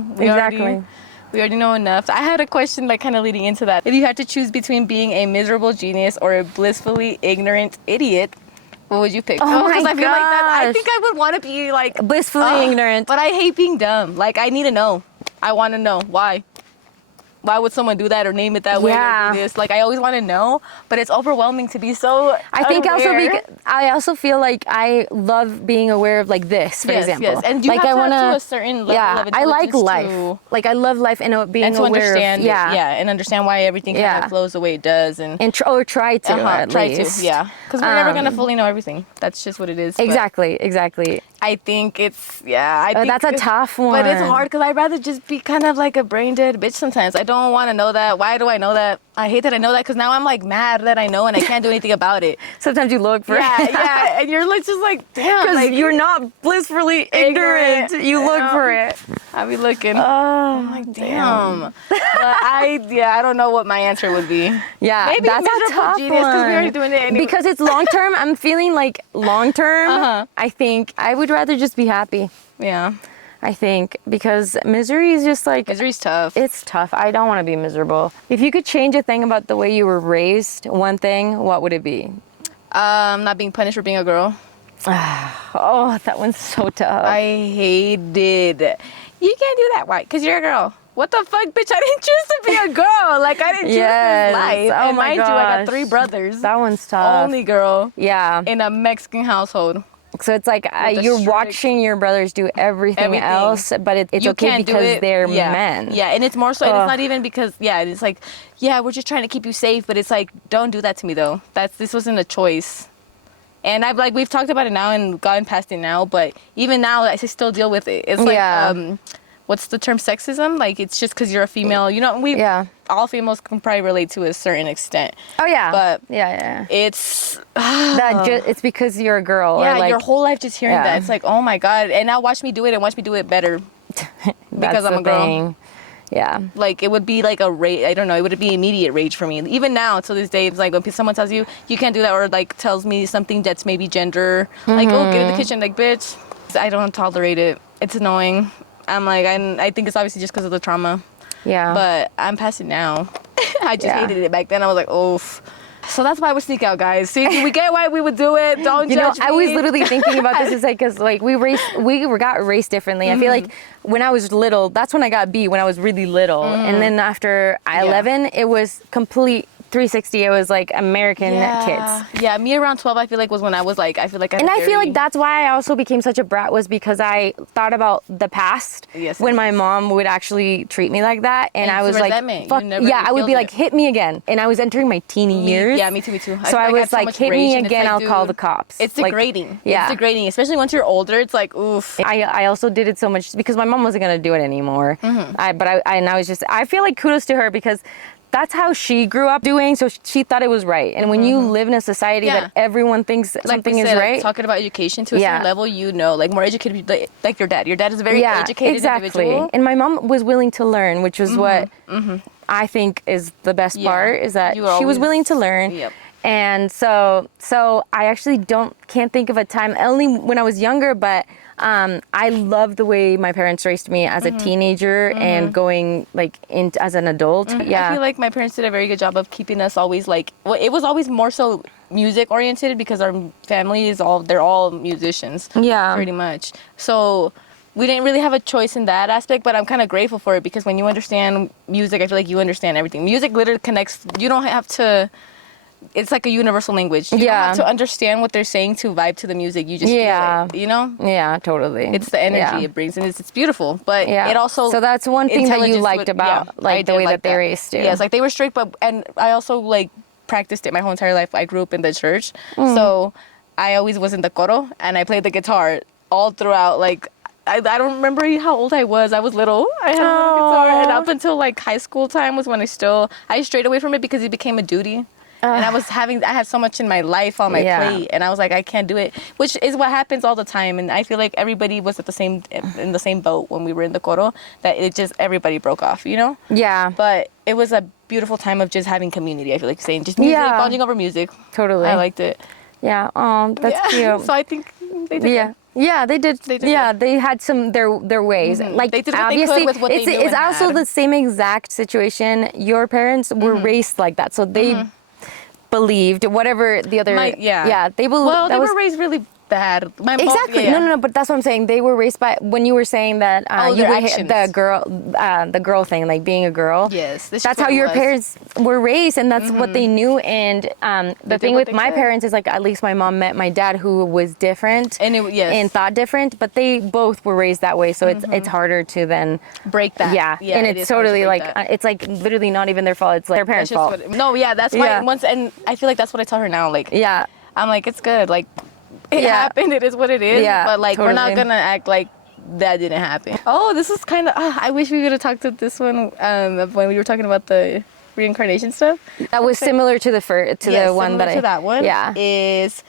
We already know enough. I had a question like kind of leading into that. If you had to choose between being a miserable genius or a blissfully ignorant idiot, what would you pick? Oh my I feel like that. I gosh. think I would want to be like Blissfully ignorant. But I hate being dumb. Like I need to know. I want to know why. Why would someone do that or name it that way or do this? Like I always want to know, but it's overwhelming to be so I think unaware. I also feel like I love being aware of like this, for example. Yes, and you like have I to a certain level of intelligence I like life. Like I love life and being and to aware understand of, and understand why everything kind of flows the way it does and try to at least. because we're never gonna fully know everything. That's just what it is. Exactly. I think it's I think that's a tough one. But it's hard because I'd rather just be kind of like a brain dead bitch sometimes. I don't want to know that. Why do I know that? I hate that I know that because now I'm like mad that I know and I can't do anything about it. Sometimes you look for it. Yeah, and you're like just like damn, because like, you're not blissfully ignorant. You look for it. I be looking. I'm like damn. But I don't know what my answer would be. Yeah, maybe that's a tough genius because one. we're already doing it anyway. Because it's long term. I'm feeling like long term. I think I would rather just be happy. Yeah. I think because misery is just like misery's tough. It's tough. I don't want to be miserable. If you could change a thing about the way you were raised, one thing, what would it be? Not being punished for being a girl. Oh, that one's so tough. I hated. You can't do that. Why? Because you're a girl. What the fuck, bitch? I didn't choose to be a girl. Like I didn't choose this life. Oh and my mind gosh. you, I got 3 brothers. That one's tough. Only girl. Yeah. In a Mexican household. So it's like you're watching your brothers do everything else, but it's okay because they're men. Yeah, and it's more so, and it's not even because, it's like, we're just trying to keep you safe, but it's like, don't do that to me though. This wasn't a choice. And we've talked about it now and gotten past it now, but even now I still deal with it. It's like, what's the term, sexism? Like it's just because you're a female, all females can probably relate to a certain extent. Oh yeah. But yeah. it's It's because you're a girl. yeah, or like, your whole life just hearing yeah. that. It's like, oh my God. And now watch me do it and watch me do it better because I'm a girl. Thing. Yeah. Like, it would be like a rage. I don't know. It would be immediate rage for me. Even now, to this day, it's like when someone tells you can't do that, or like tells me something that's maybe gender, like, oh, get in the kitchen, like, bitch. I don't tolerate it. It's annoying. I'm like, I think it's obviously just because of the trauma. Yeah. But I'm past it now. I just hated it back then. I was like, oof. So that's why I would sneak out, guys. See, we get why we would do it. Don't judge me. I was literally thinking about this. It's like, because like we got raised differently. I feel like when I was little, that's when I got beat, when I was really little. And then after 11, it was complete 360. It was like American kids. Yeah, me around 12, I feel like was when I was like, I feel like I feel like that's why I also became such a brat, was because I thought about the past when my mom would actually treat me like that. And I was like, fuck, I would be like, hit me again. And I was entering my teeny years. Yeah, me too. So I was like, hit me again, I'll call the cops. It's degrading. Yeah. It's degrading, especially once you're older. It's like, oof. I also did it so much because my mom wasn't going to do it anymore. I feel like kudos to her, because that's how she grew up doing, so she thought it was right. And when you live in a society that everyone thinks something is right. Talking about education to a certain level, like more educated, like your dad. Your dad is a very educated individual. And my mom was willing to learn, which is what I think is the best part, is that she was willing to learn. Yep. And so I actually can't think of a time, only when I was younger, but I love the way my parents raised me as a teenager and going like into as an adult. Yeah, I feel like my parents did a very good job of keeping us always like, well, it was always more so music oriented, because our family they're all musicians. Yeah, pretty much. So we didn't really have a choice in that aspect, but I'm kind of grateful for it, because when you understand music, I feel like you understand everything. Music literally connects. You don't have to. It's like a universal language. You don't have to understand what they're saying to vibe to the music. You just feel it, you know? Yeah, totally. It's the energy it brings, and it's beautiful. But it also... So that's one thing that you liked about like the way that they raised you. Yeah, it's like they were strict, and I also like practiced it my whole entire life. I grew up in the church, so I always was in the coro, and I played the guitar all throughout. Like, I don't remember how old I was. I was little. I had a little guitar, and up until like high school time was when I strayed away from it because it became a duty. And I had so much in my life on my plate, and I was like, I can't do it, which is what happens all the time. And I feel like everybody was in the same boat when we were in the coro, that everybody broke off, you know? Yeah. But it was a beautiful time of just having community. I feel like saying just music, bonding over music. Totally. I liked it. Yeah. Oh, that's cute. So I think they did. Yeah. Yeah, they did. They had their ways. Like, they did what obviously, they could with what they knew it's also the same exact situation. Your parents were raised like that, so they believed whatever the other. They believed. Well, they were raised really bad. Exactly. No, but that's what I'm saying. They were raised by, when you were saying that the girl thing, like being a girl. Yes, that's how your parents were raised, and that's what they knew. And the thing with my parents is, like, at least my mom met my dad, who was different and thought different, but they both were raised that way. So it's harder to then break that. Yeah, and it's totally like it's like literally not even their fault. It's like their parents' fault. That's why and I feel like that's what I tell her now. Like, I'm like, it's good. Like, it happened. It is what it is. Yeah, but like, we're not gonna act like that didn't happen. Oh, this is kind of. I wish we could have talked to this one when we were talking about the reincarnation stuff. That was similar to the one that that one. Yeah, is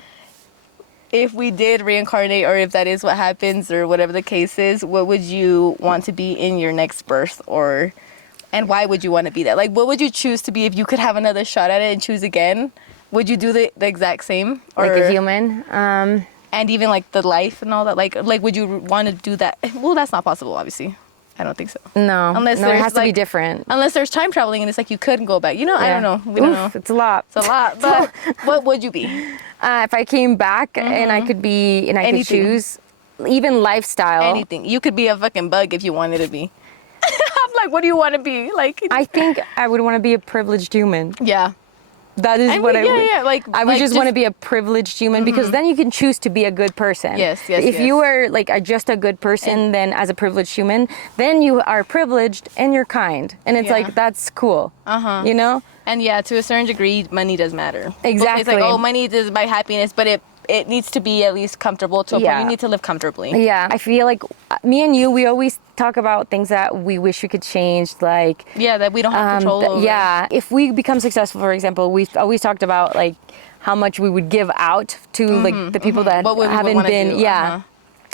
if we did reincarnate, or if that is what happens, or whatever the case is, what would you want to be in your next birth, and why would you want to be that? Like, what would you choose to be if you could have another shot at it and choose again? Would you do the exact same? Like a human? And even like the life and all that? Like would you want to do that? Well, that's not possible, obviously. I don't think so. No. Unless it has to be different. Unless there's time traveling and it's like you couldn't go back. You know, I don't know. We don't know. It's a lot. It's a lot. But what would you be? If I came back and I could be, and I could choose, even lifestyle. Anything. You could be a fucking bug if you wanted to be. I'm like, what do you want to be? Like, I think I would want to be a privileged human. Yeah. That is what I would. I would just want to be a privileged human, because then you can choose to be a good person. Yes. If you are like just a good person, then as a privileged human, then you are privileged and you're kind, and it's like, that's cool. You know. And to a certain degree, money does matter. Exactly. It's like, oh, money is my happiness, but it needs to be at least comfortable to a point. You need to live comfortably. Yeah, I feel like me and you, we always talk about things that we wish we could change, like that we don't have control over. Yeah, if we become successful, for example, we've always talked about like how much we would give out to like the people that haven't been.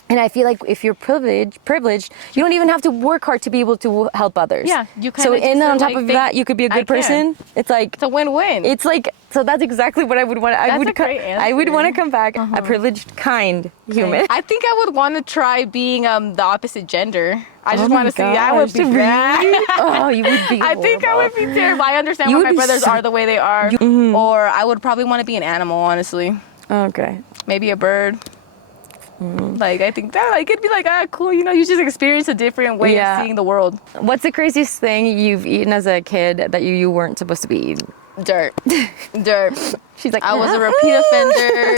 And I feel like if you're privileged, you don't even have to work hard to be able to help others. Yeah, you kind so of. and on top of that, you could be a good person. It's like it's a win-win. It's like so. That's exactly what I would want. That's a great answer. I would want to come back a privileged, kind human. I think I would want to try being the opposite gender. I just want to see. I would be bad. Oh, you would be. I think I would be terrible. I understand why my brothers are the way they are. Or I would probably want to be an animal, honestly. Okay. Maybe a bird. Like I think that like it'd be like cool, you know, you just experience a different way of seeing the world. What's the craziest thing you've eaten as a kid that you weren't supposed to be eating? Dirt. She's like, I was a repeat offender.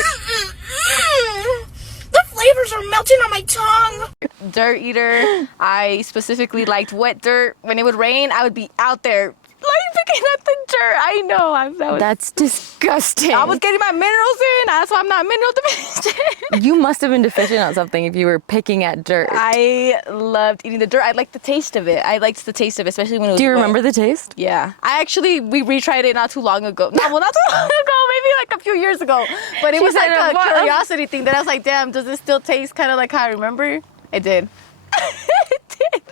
The flavors are melting on my tongue. Dirt eater. I specifically liked wet dirt. When it would rain, I would be out there like picking up the dirt. I know. That's disgusting. I was getting my minerals in. That's why I'm not mineral deficient. You must have been deficient on something if you were picking at dirt. I loved eating the dirt. I liked the taste of it. Especially when it was Do you wet. remember the taste? Yeah. We retried it not too long ago. Not too long ago, maybe like a few years ago. But it was like a curiosity thing that I was like, damn, does it still taste kind of like how I remember? It did. It did.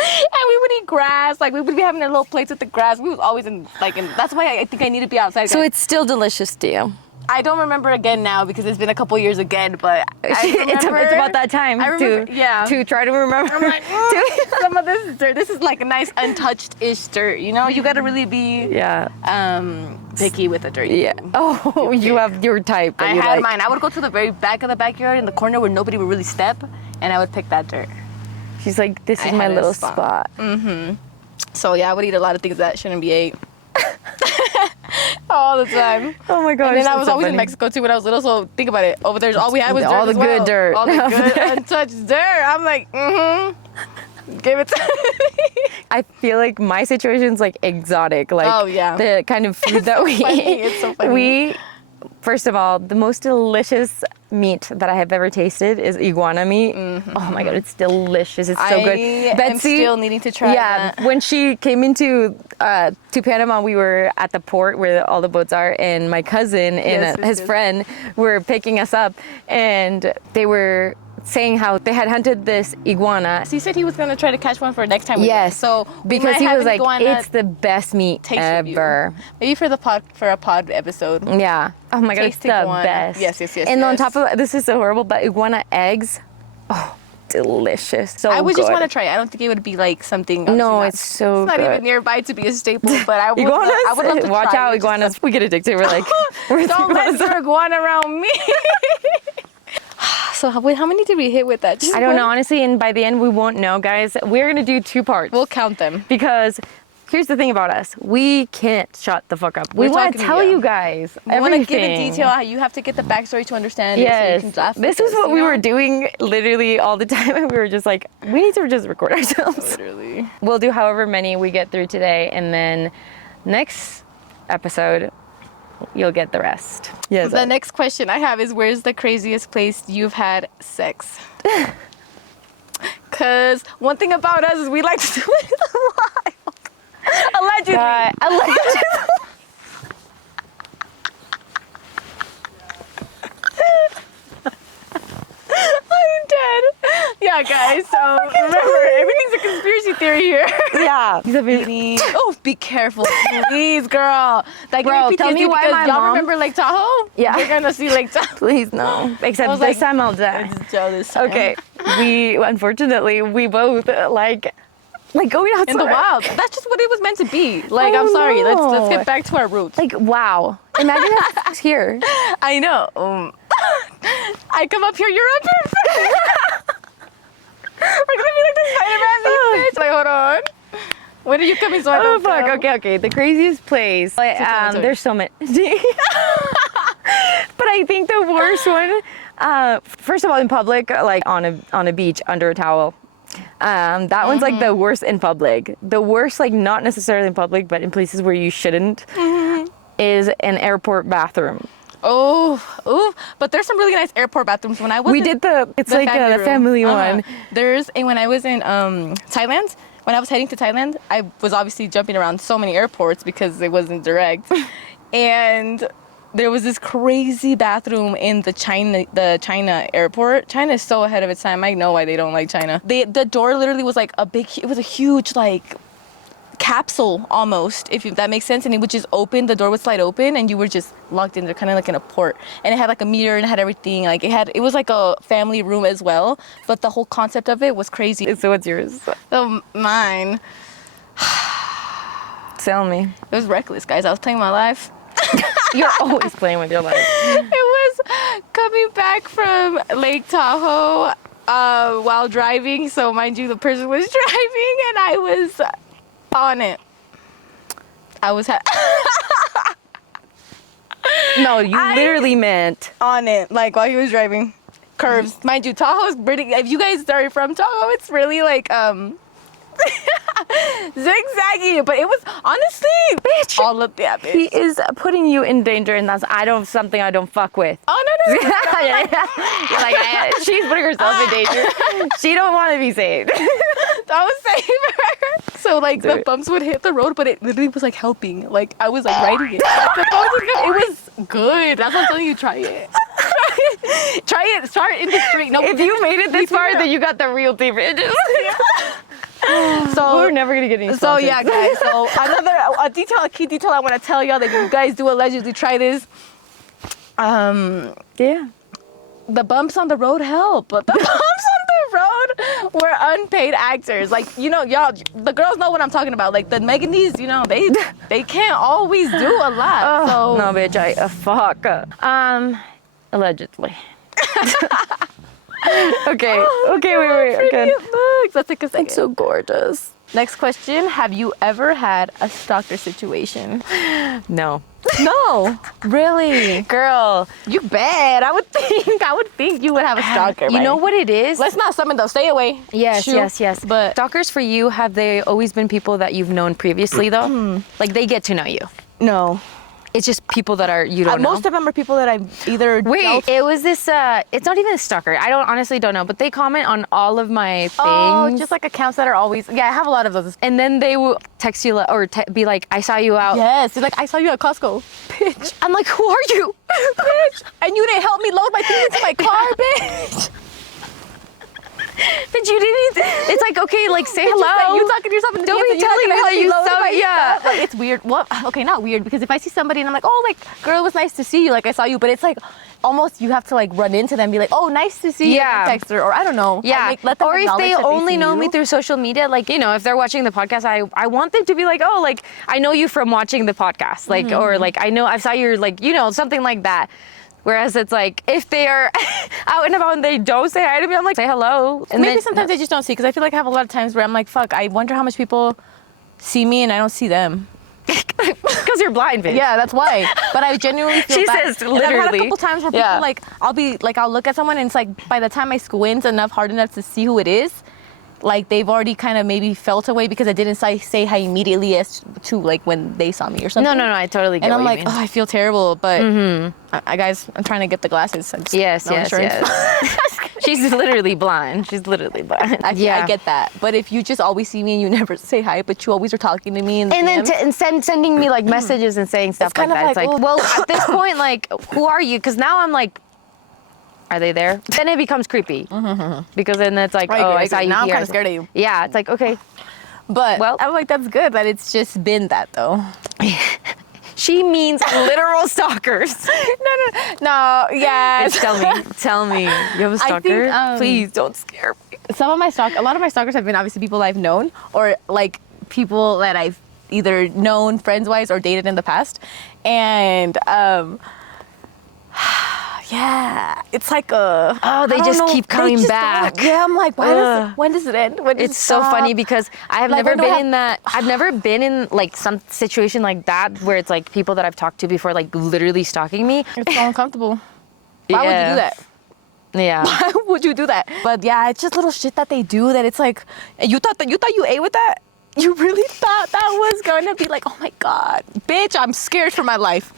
And we would eat grass. Like we would be having our little plates with the grass. We was always in. That's why I think I need to be outside. So it's still delicious to you. I don't remember again now because it's been a couple years again, but it's about that time to try to remember. I'm like, some of this dirt. This is like a nice untouched-ish dirt, you know? You gotta really be picky with the dirt. Yeah. Oh, you have your type. I had mine. I would go to the very back of the backyard in the corner where nobody would really step, and I would pick that dirt. She's like, this is my little spot. So yeah, I would eat a lot of things that shouldn't be ate. All the time. Oh my gosh. And then I was always in Mexico too when I was little, so think about it. Over there, all we had was dirt all the good dirt. All the good untouched dirt. I'm like, give it to me. I feel like my situation's like exotic. Like the kind of food that we eat. It's so funny. First of all, the most delicious meat that I have ever tasted is iguana meat. Oh my god, it's delicious. It's so good. Betsy, I'm still needing to try that. When she came into to Panama, we were at the port where all the boats are, and my cousin and his friend were picking us up, and they were saying how they had hunted this iguana. So he said he was going to try to catch one for next time. Yes. So because he was like, it's the best meat ever. Maybe for a pod episode. Yeah. Oh my god, it's the best. Yes. And on top of it, this is so horrible, but iguana eggs, delicious. So I would just want to try it. I don't think it would be like something. No, it's so good. It's not even nearby to be a staple, but I would love to watch try out, it. iguanas. We get addicted. We're like, don't let your iguana around me. So how many did we hit with that? I don't know, honestly, and by the end we won't know, guys. We're gonna do 2 parts. We'll count them. Because here's the thing about us. We can't shut the fuck up. We want to tell you guys everything. We want to give in detail. You have to get the backstory to understand it. So you can laugh this is what we were doing literally all the time, and we were just like, we need to just record ourselves. Literally. We'll do however many we get through today, and then next episode, you'll get the rest. Yes. The next question I have is, where's the craziest place you've had sex? Because one thing about us is we like to do it in the wild. Allegedly. Allegedly. I'm dead. Yeah, guys. So remember, everything's a conspiracy theory here. Yeah. Oh, be careful, please, girl. Like, bro, tell me why my y'all mom. Remember Lake Tahoe? Yeah. We're gonna see Lake Tahoe. Please no. Except this time I'll die. This time. Okay. Unfortunately, we both like going outside. In the wild. That's just what it was meant to be. Like, I'm sorry. Let's get back to our roots. Like, wow. Imagine us here. I know. I come up here, you're up here. We're gonna be like the Spider-Man these days. Like, hold on. When are you coming so I don't fuck. go? Okay. The craziest place. There's so many. But I think the worst one, first of all, in public, like on a beach under a towel. That one's like the worst in public. The worst, like not necessarily in public, but in places where you shouldn't, is an airport bathroom. Oh, but there's some really nice airport bathrooms. When I was We did the family one. When I was in Thailand, when I was heading to Thailand, I was obviously jumping around so many airports because it wasn't direct. And there was this crazy bathroom in the China airport. China is so ahead of its time. I know why they don't like China. The door literally was like it was a huge like capsule almost, if that makes sense, and it would just open, the door would slide open and you were just locked in there, kind of like in a port, and it had like a mirror and it had everything, like it was like a family room as well, but the whole concept of it was crazy. So what's yours? So mine, Tell me. it was reckless, guys. I was playing my life. You're always playing with your life. It was coming back from Lake Tahoe while driving, so mind you, the person was driving and I was on it. I was No, you literally meant on it, like while he was driving. Curves. Mind you, Tahoe is pretty, if you guys are from Tahoe, it's really like zigzaggy, but it was honestly, bitch, all up there, bitch. he is putting you in danger, and that's something I don't fuck with. Oh no. You're like, she's putting herself in danger. She don't want to be saved. That was safe. So like the bumps would hit the road, but it literally was like helping. Like I was like riding it. It was good. That's what I'm telling you. Try it. Try it. Start in the street. No, If you made it this far, then you got the real deep edges. So we're never gonna get any So sponsors. yeah, guys. So a key detail I want to tell y'all that you guys do allegedly try this. Yeah. The bumps on the road help, but the bumps on the road were unpaid actors. Like, you know, y'all, the girls know what I'm talking about. Like the Meganese, you know, they can't always do a lot. So No, bitch, fuck. Allegedly. Okay, wait. Okay. Let's take a second. It's so gorgeous. Next question: have you ever had a stalker situation? No. No, really, Girl, you bad. I would think you would have a stalker. you know what it is? Let's not summon those. Stay away. Yes, Shoot. yes. But Stalkers for you, have they always been people that you've known previously though? Like they get to know you. no, It's just people that you don't know. most of them are people that I either Wait, it was this, it's not even a stalker. I honestly don't know, but they comment on all of my things. Oh, just like accounts that are always. Yeah, I have a lot of those. And then they will text you or be like, I saw you out. Yes, it's like I saw you at Costco, bitch. I'm like, who are you? Bitch, and you didn't help me load my things into my car, bitch. But you didn't. It's like, okay, like say hello. Just like, you talking to yourself in the Don't DMs be and you're not telling gonna me help that you load saw my it. Yeah. stuff. Like, it's weird. Well, okay, not weird, because if I see somebody and I'm like, oh, like, girl, it was nice to see you. Like, I saw you, but it's like almost you have to like run into them and be like, oh, nice to see you. Yeah. Text her, or I don't know. Yeah. Let them Or if acknowledge they that only see know you. me through social media, like, you know, if they're watching the podcast, I want them to be like, oh, like, I know you from watching the podcast. Like, or like, I saw your, like, you know, something like that. Whereas it's like, if they are out and about and they don't say hi to me, I'm like, say hello. And Maybe then, sometimes they just don't see, because I feel like I have a lot of times where I'm like, fuck, I wonder how much people see me and I don't see them. because you're blind, bitch. Yeah, that's why. But I genuinely feel She bad. says And I've had a literally. couple times where Yeah. people I'll look at someone and it's like by the time I squint hard enough to see who it is, like they've already kind of maybe felt away because I didn't say hi immediately as to like when they saw me or something. No, I totally get And I'm what like, you mean. oh, I feel terrible, but I guys, I'm trying to get the glasses. I just- Yes, no insurance. She's literally blind. She's literally blind. I get that. But if you just always see me and you never say hi, but you always are talking to me, And then sending me like messages and saying stuff like kind of that. It's like, like, oh. well, at this point, like, who are you? Because now I'm like, are they there? Then it becomes creepy. Because then it's like, I oh, agree, I saw you now I'm here. kind of scared of you. Yeah, it's like, okay. But Well- I'm like, that's good that it's just been that though. She means literal stalkers. No, yeah. Tell me. You have a I stalker? think, Please don't scare me. a lot of my stalkers have been obviously people I've known, or like people that I've either known friends-wise or dated in the past. And yeah, it's like a... Oh, they I don't just know, keep they coming just back. don't. Yeah, I'm like, when does it end? When does It's it so stop? funny because I have Like, never when do I been have- in that. I've never been in like some situation like that where it's like people that I've talked to before, like literally stalking me. It's so uncomfortable. Why would you Yeah. do that? Yeah. Why would you do that? But yeah, it's just little shit that they do that it's like, you thought you ate with that? You really thought that was going to be like, oh my God, bitch, I'm scared for my life.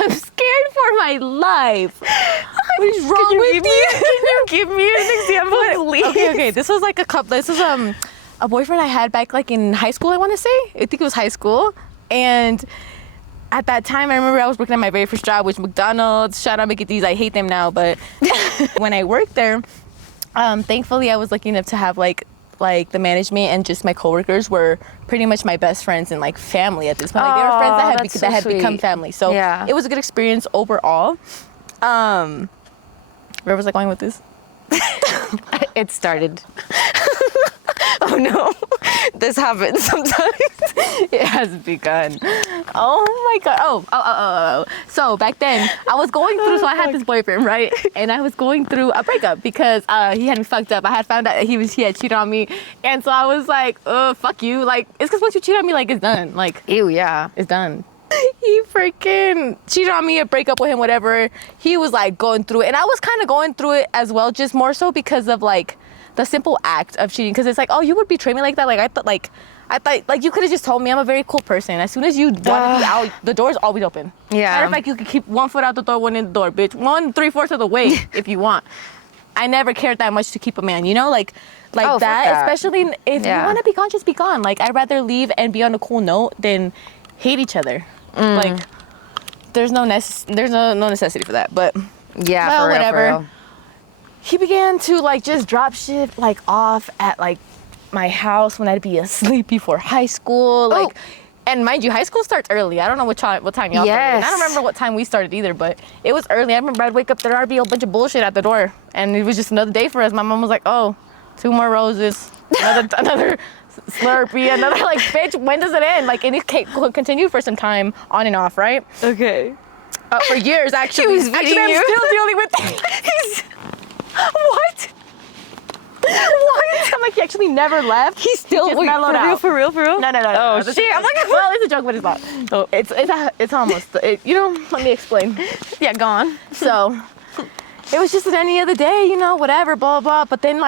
I'm scared for my life. What is wrong with you? Can you give me an example, please? Okay. This was like a boyfriend I had back like in high school, I want to say. I think it was high school. And at that time, I remember I was working at my very first job, which McDonald's. Shout out Mickey D's. I hate them now, but when I worked there, thankfully I was lucky enough to have like the management and just my coworkers were pretty much my best friends and like family at this point. Like they were friends that had become family. So it was a good experience overall. Where was I going with this? It started. Oh no, this happens sometimes. It has begun. Oh my god. Oh. So back then, I was going through. So I had this boyfriend, right? And I was going through a breakup because he had me fucked up. I had found out he had cheated on me, and so I was like, fuck you. Like it's because once you cheat on me, like it's done. Like Ew, yeah. it's done. He freaking cheated on me, a breakup with him, whatever. He was like going through it, and I was kind of going through it as well, just more so because of like the simple act of cheating. Because it's like, oh, you would betray me like that. Like I thought you could have just told me I'm a very cool person. As soon as you want to be out, the door's always open. Yeah. Matter of fact, you can keep one foot out the door, one in the door, bitch. 1/3 of the way if you want. I never cared that much to keep a man, you know, like that. Especially if you want to be gone, just be gone. Like I'd rather leave and be on a cool note than hate each other. Like there's no necessity for that. But Yeah, well, for real, whatever. for real. He began to like just drop shit like off at like my house when I'd be asleep before high school. Like, and mind you, high school starts early. I don't know what time y'all started. And I don't remember what time we started either, but it was early. I remember I'd wake up, there'd be a bunch of bullshit at the door, and it was just another day for us. My mom was like, "Oh, 2 more roses, another Slurpee, another like, bitch. When does it end?" Like, and it continued for some time, on and off, right? Okay. For years, actually. He was beating I'm you? still dealing with it. What? I'm like, he actually never left. He's still just mellowed out. for real. No. Oh This- shit! I'm like, well, it's a joke, but it's not. So it's almost. You know, let me explain. yeah, go on. So it was just any other day, you know, whatever, blah blah. But then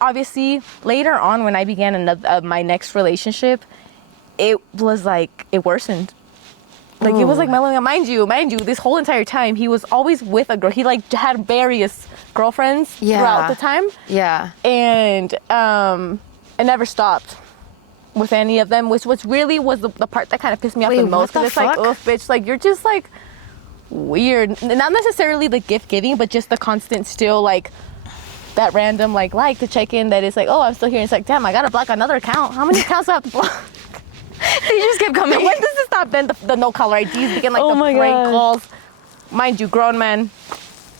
obviously later on when I began my next relationship, it was like it worsened. Like it was like mellowing out. Mind you, this whole entire time he was always with a girl. He like had various girlfriends throughout the time. Yeah. And it never stopped with any of them, which really was the part that kind of pissed me off the most. What the It's like, fuck? oh, bitch, like you're just like weird. Not necessarily the gift giving, but just the constant still like that random like to check in that is like, oh, I'm still here. And it's like, damn, I gotta block another account. How many accounts do I have to block? They just kept coming. When does it stop? Then the no caller IDs begin like Oh the my prank God. calls. Mind you, grown men.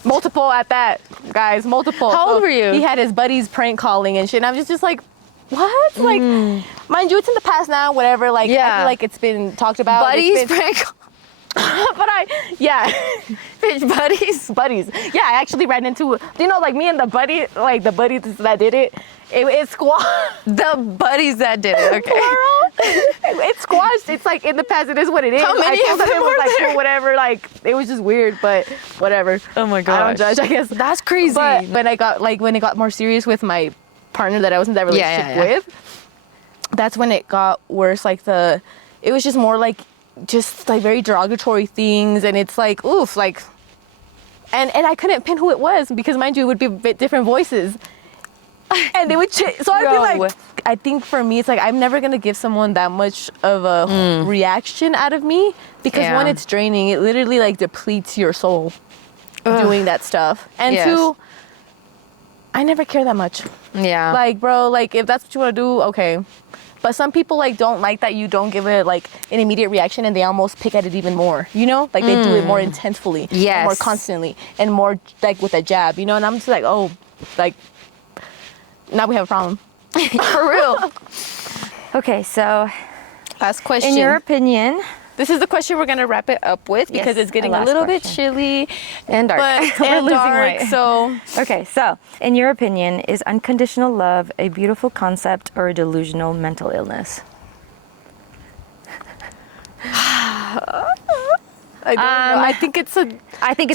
Multiple at that, guys, multiple. How old were you? He had his buddies prank calling and shit. And I was just like, what? Like, mind you, it's in the past now, whatever. Like, I Yeah. feel like it's been talked about. Buddies prank. But bitch, buddies. Yeah, I actually ran into, like me and the buddies that did it. It squashed. The buddies that did it. Okay. Plural. It squashed. It's like in the past. It is what it is. How many I told of them it was were like there? cool, whatever. Like it was just weird, but whatever. Oh my I don't gosh. judge, I guess. That's crazy. But when it got more serious with my partner that I was in that relationship with, that's when it got worse. Like it was just more like just like very derogatory things, and it's like oof, like, and I couldn't pin who it was because mind you, it would be a bit different voices. And they would so I'd be like, I think for me it's like I'm never gonna give someone that much of a reaction out of me because one, it's draining. It literally like depletes your soul doing that stuff, and two, I never care that much. Yeah. Like, bro, like if that's what you want to do, okay. But some people like don't like that you don't give it like an immediate reaction, and they almost pick at it even more. You know, like they do it more intensely, and more constantly, and more like with a jab. You know, and I'm just like, oh, like. Now we have a problem. For real. Okay, so Last question. in your opinion, This is the question we're gonna wrap it up with because Yes, it's getting the a last little bit question. chilly and dark. but We're and losing dark. light. So Okay, so in your opinion, is unconditional love a beautiful concept or a delusional mental illness? I don't know. I think it's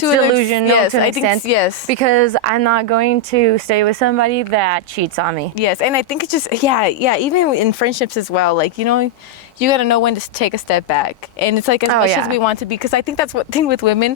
delusional yes, to an I think extent. yes. Because I'm not going to stay with somebody that cheats on me. Yes, and I think it's just even in friendships as well. Like, you know, you got to know when to take a step back. And it's like as much as we want to be, because I think that's what thing with women,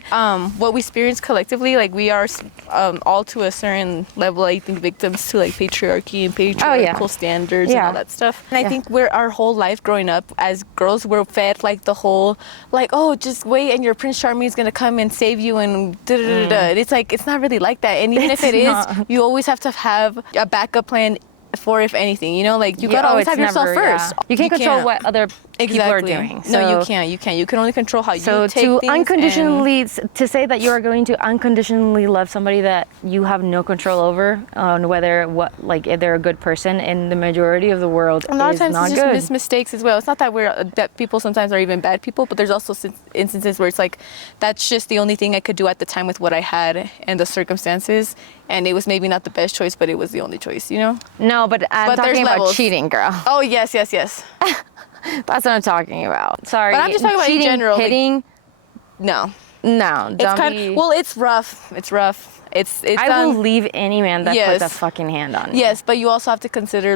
what we experience collectively, like we are all to a certain level, I think, victims to like patriarchy and patriarchal standards and all that stuff. And I think our whole life growing up as girls, we're fed like the whole, like, oh, just wait and your Prince Charming is going to come and save you and da-da-da-da. It's like, it's not really like that. And even if it is, you always have to have a backup plan for if anything, you know, like you gotta always have yourself first. You can't control what other people are doing. So no, you can't. You can only control how you take to things. Unconditionally, to say that you are going to unconditionally love somebody that you have no control over, on whether if they're a good person, in the majority of the world, a lot of times not it's good. just mistakes as well. It's not that that people sometimes are even bad people, but there's also instances where it's like that's just the only thing I could do at the time with what I had and the circumstances, and it was maybe not the best choice, but it was the only choice, you know? No, but I'm talking about cheating, girl. Oh yes. That's what I'm talking about. Sorry, but I'm just talking about cheating, in general. Hitting. Like, no, don't well, it's rough. It's I will leave any man that puts a fucking hand on me. Yes, but you also have to consider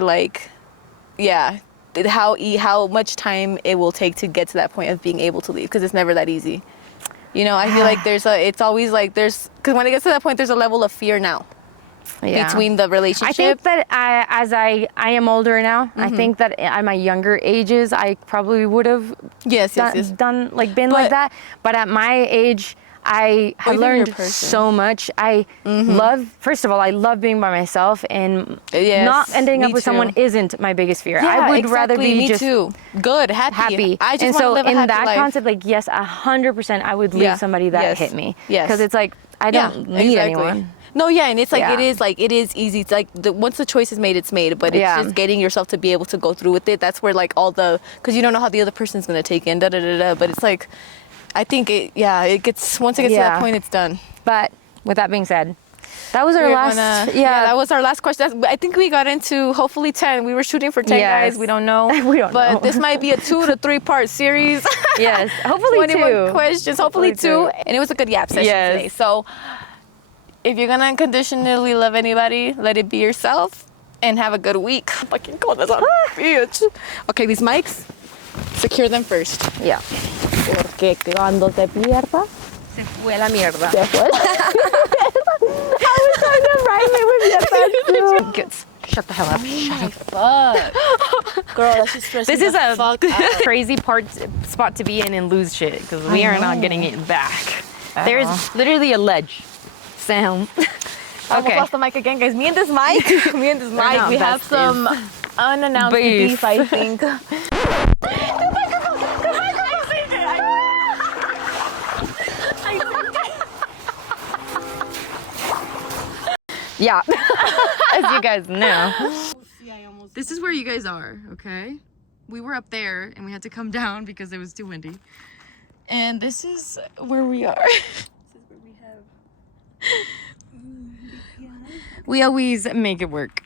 how much time it will take to get to that point of being able to leave, because it's never that easy. You know, I feel like because when it gets to that point, there's a level of fear now between the relationship. I think that as I am older now, I think that at my younger ages, I probably would have done been like that. But at my age, I have learned so much. I love being by myself, and not ending up with someone isn't my biggest fear. I would rather be good, happy. I just want to live a happy life. Concept, yes, 100%, I would leave somebody that hit me. Yes, because it's like I don't need anyone. No, and it's like it is easy. It's like once the choice is made, it's made. But it's just getting yourself to be able to go through with it. That's where because you don't know how the other person's gonna take in. But it's like, I think once it gets to that point, it's done. But with that being said, that was our last. That was our last question. I think we got into hopefully 10. We were shooting for 10 guys. We don't know. But this might be a 2 to 3 part series. Yes, hopefully 21 questions. Hopefully 2. And it was a good yap session today. So if you're gonna unconditionally love anybody, let it be yourself and have a good week. Fucking cold as a bitch. Okay, these mics, secure them first. Yeah. Porque cuando te pierda, se fue la mierda. Se fue. I was trying to rhyme it with your Good. Shut the hell up. Shut up. Fuck. Girl, that's just stressing. This is a crazy spot to be in lose shit, because we are not getting it back. There's literally a ledge. Sound. Okay. Lost the mic again, guys. Me and this mic, we have some unannounced beef, I think. Yeah, as you guys know. This is where you guys are, okay? We were up there and we had to come down because it was too windy. And this is where we are. We always make it work.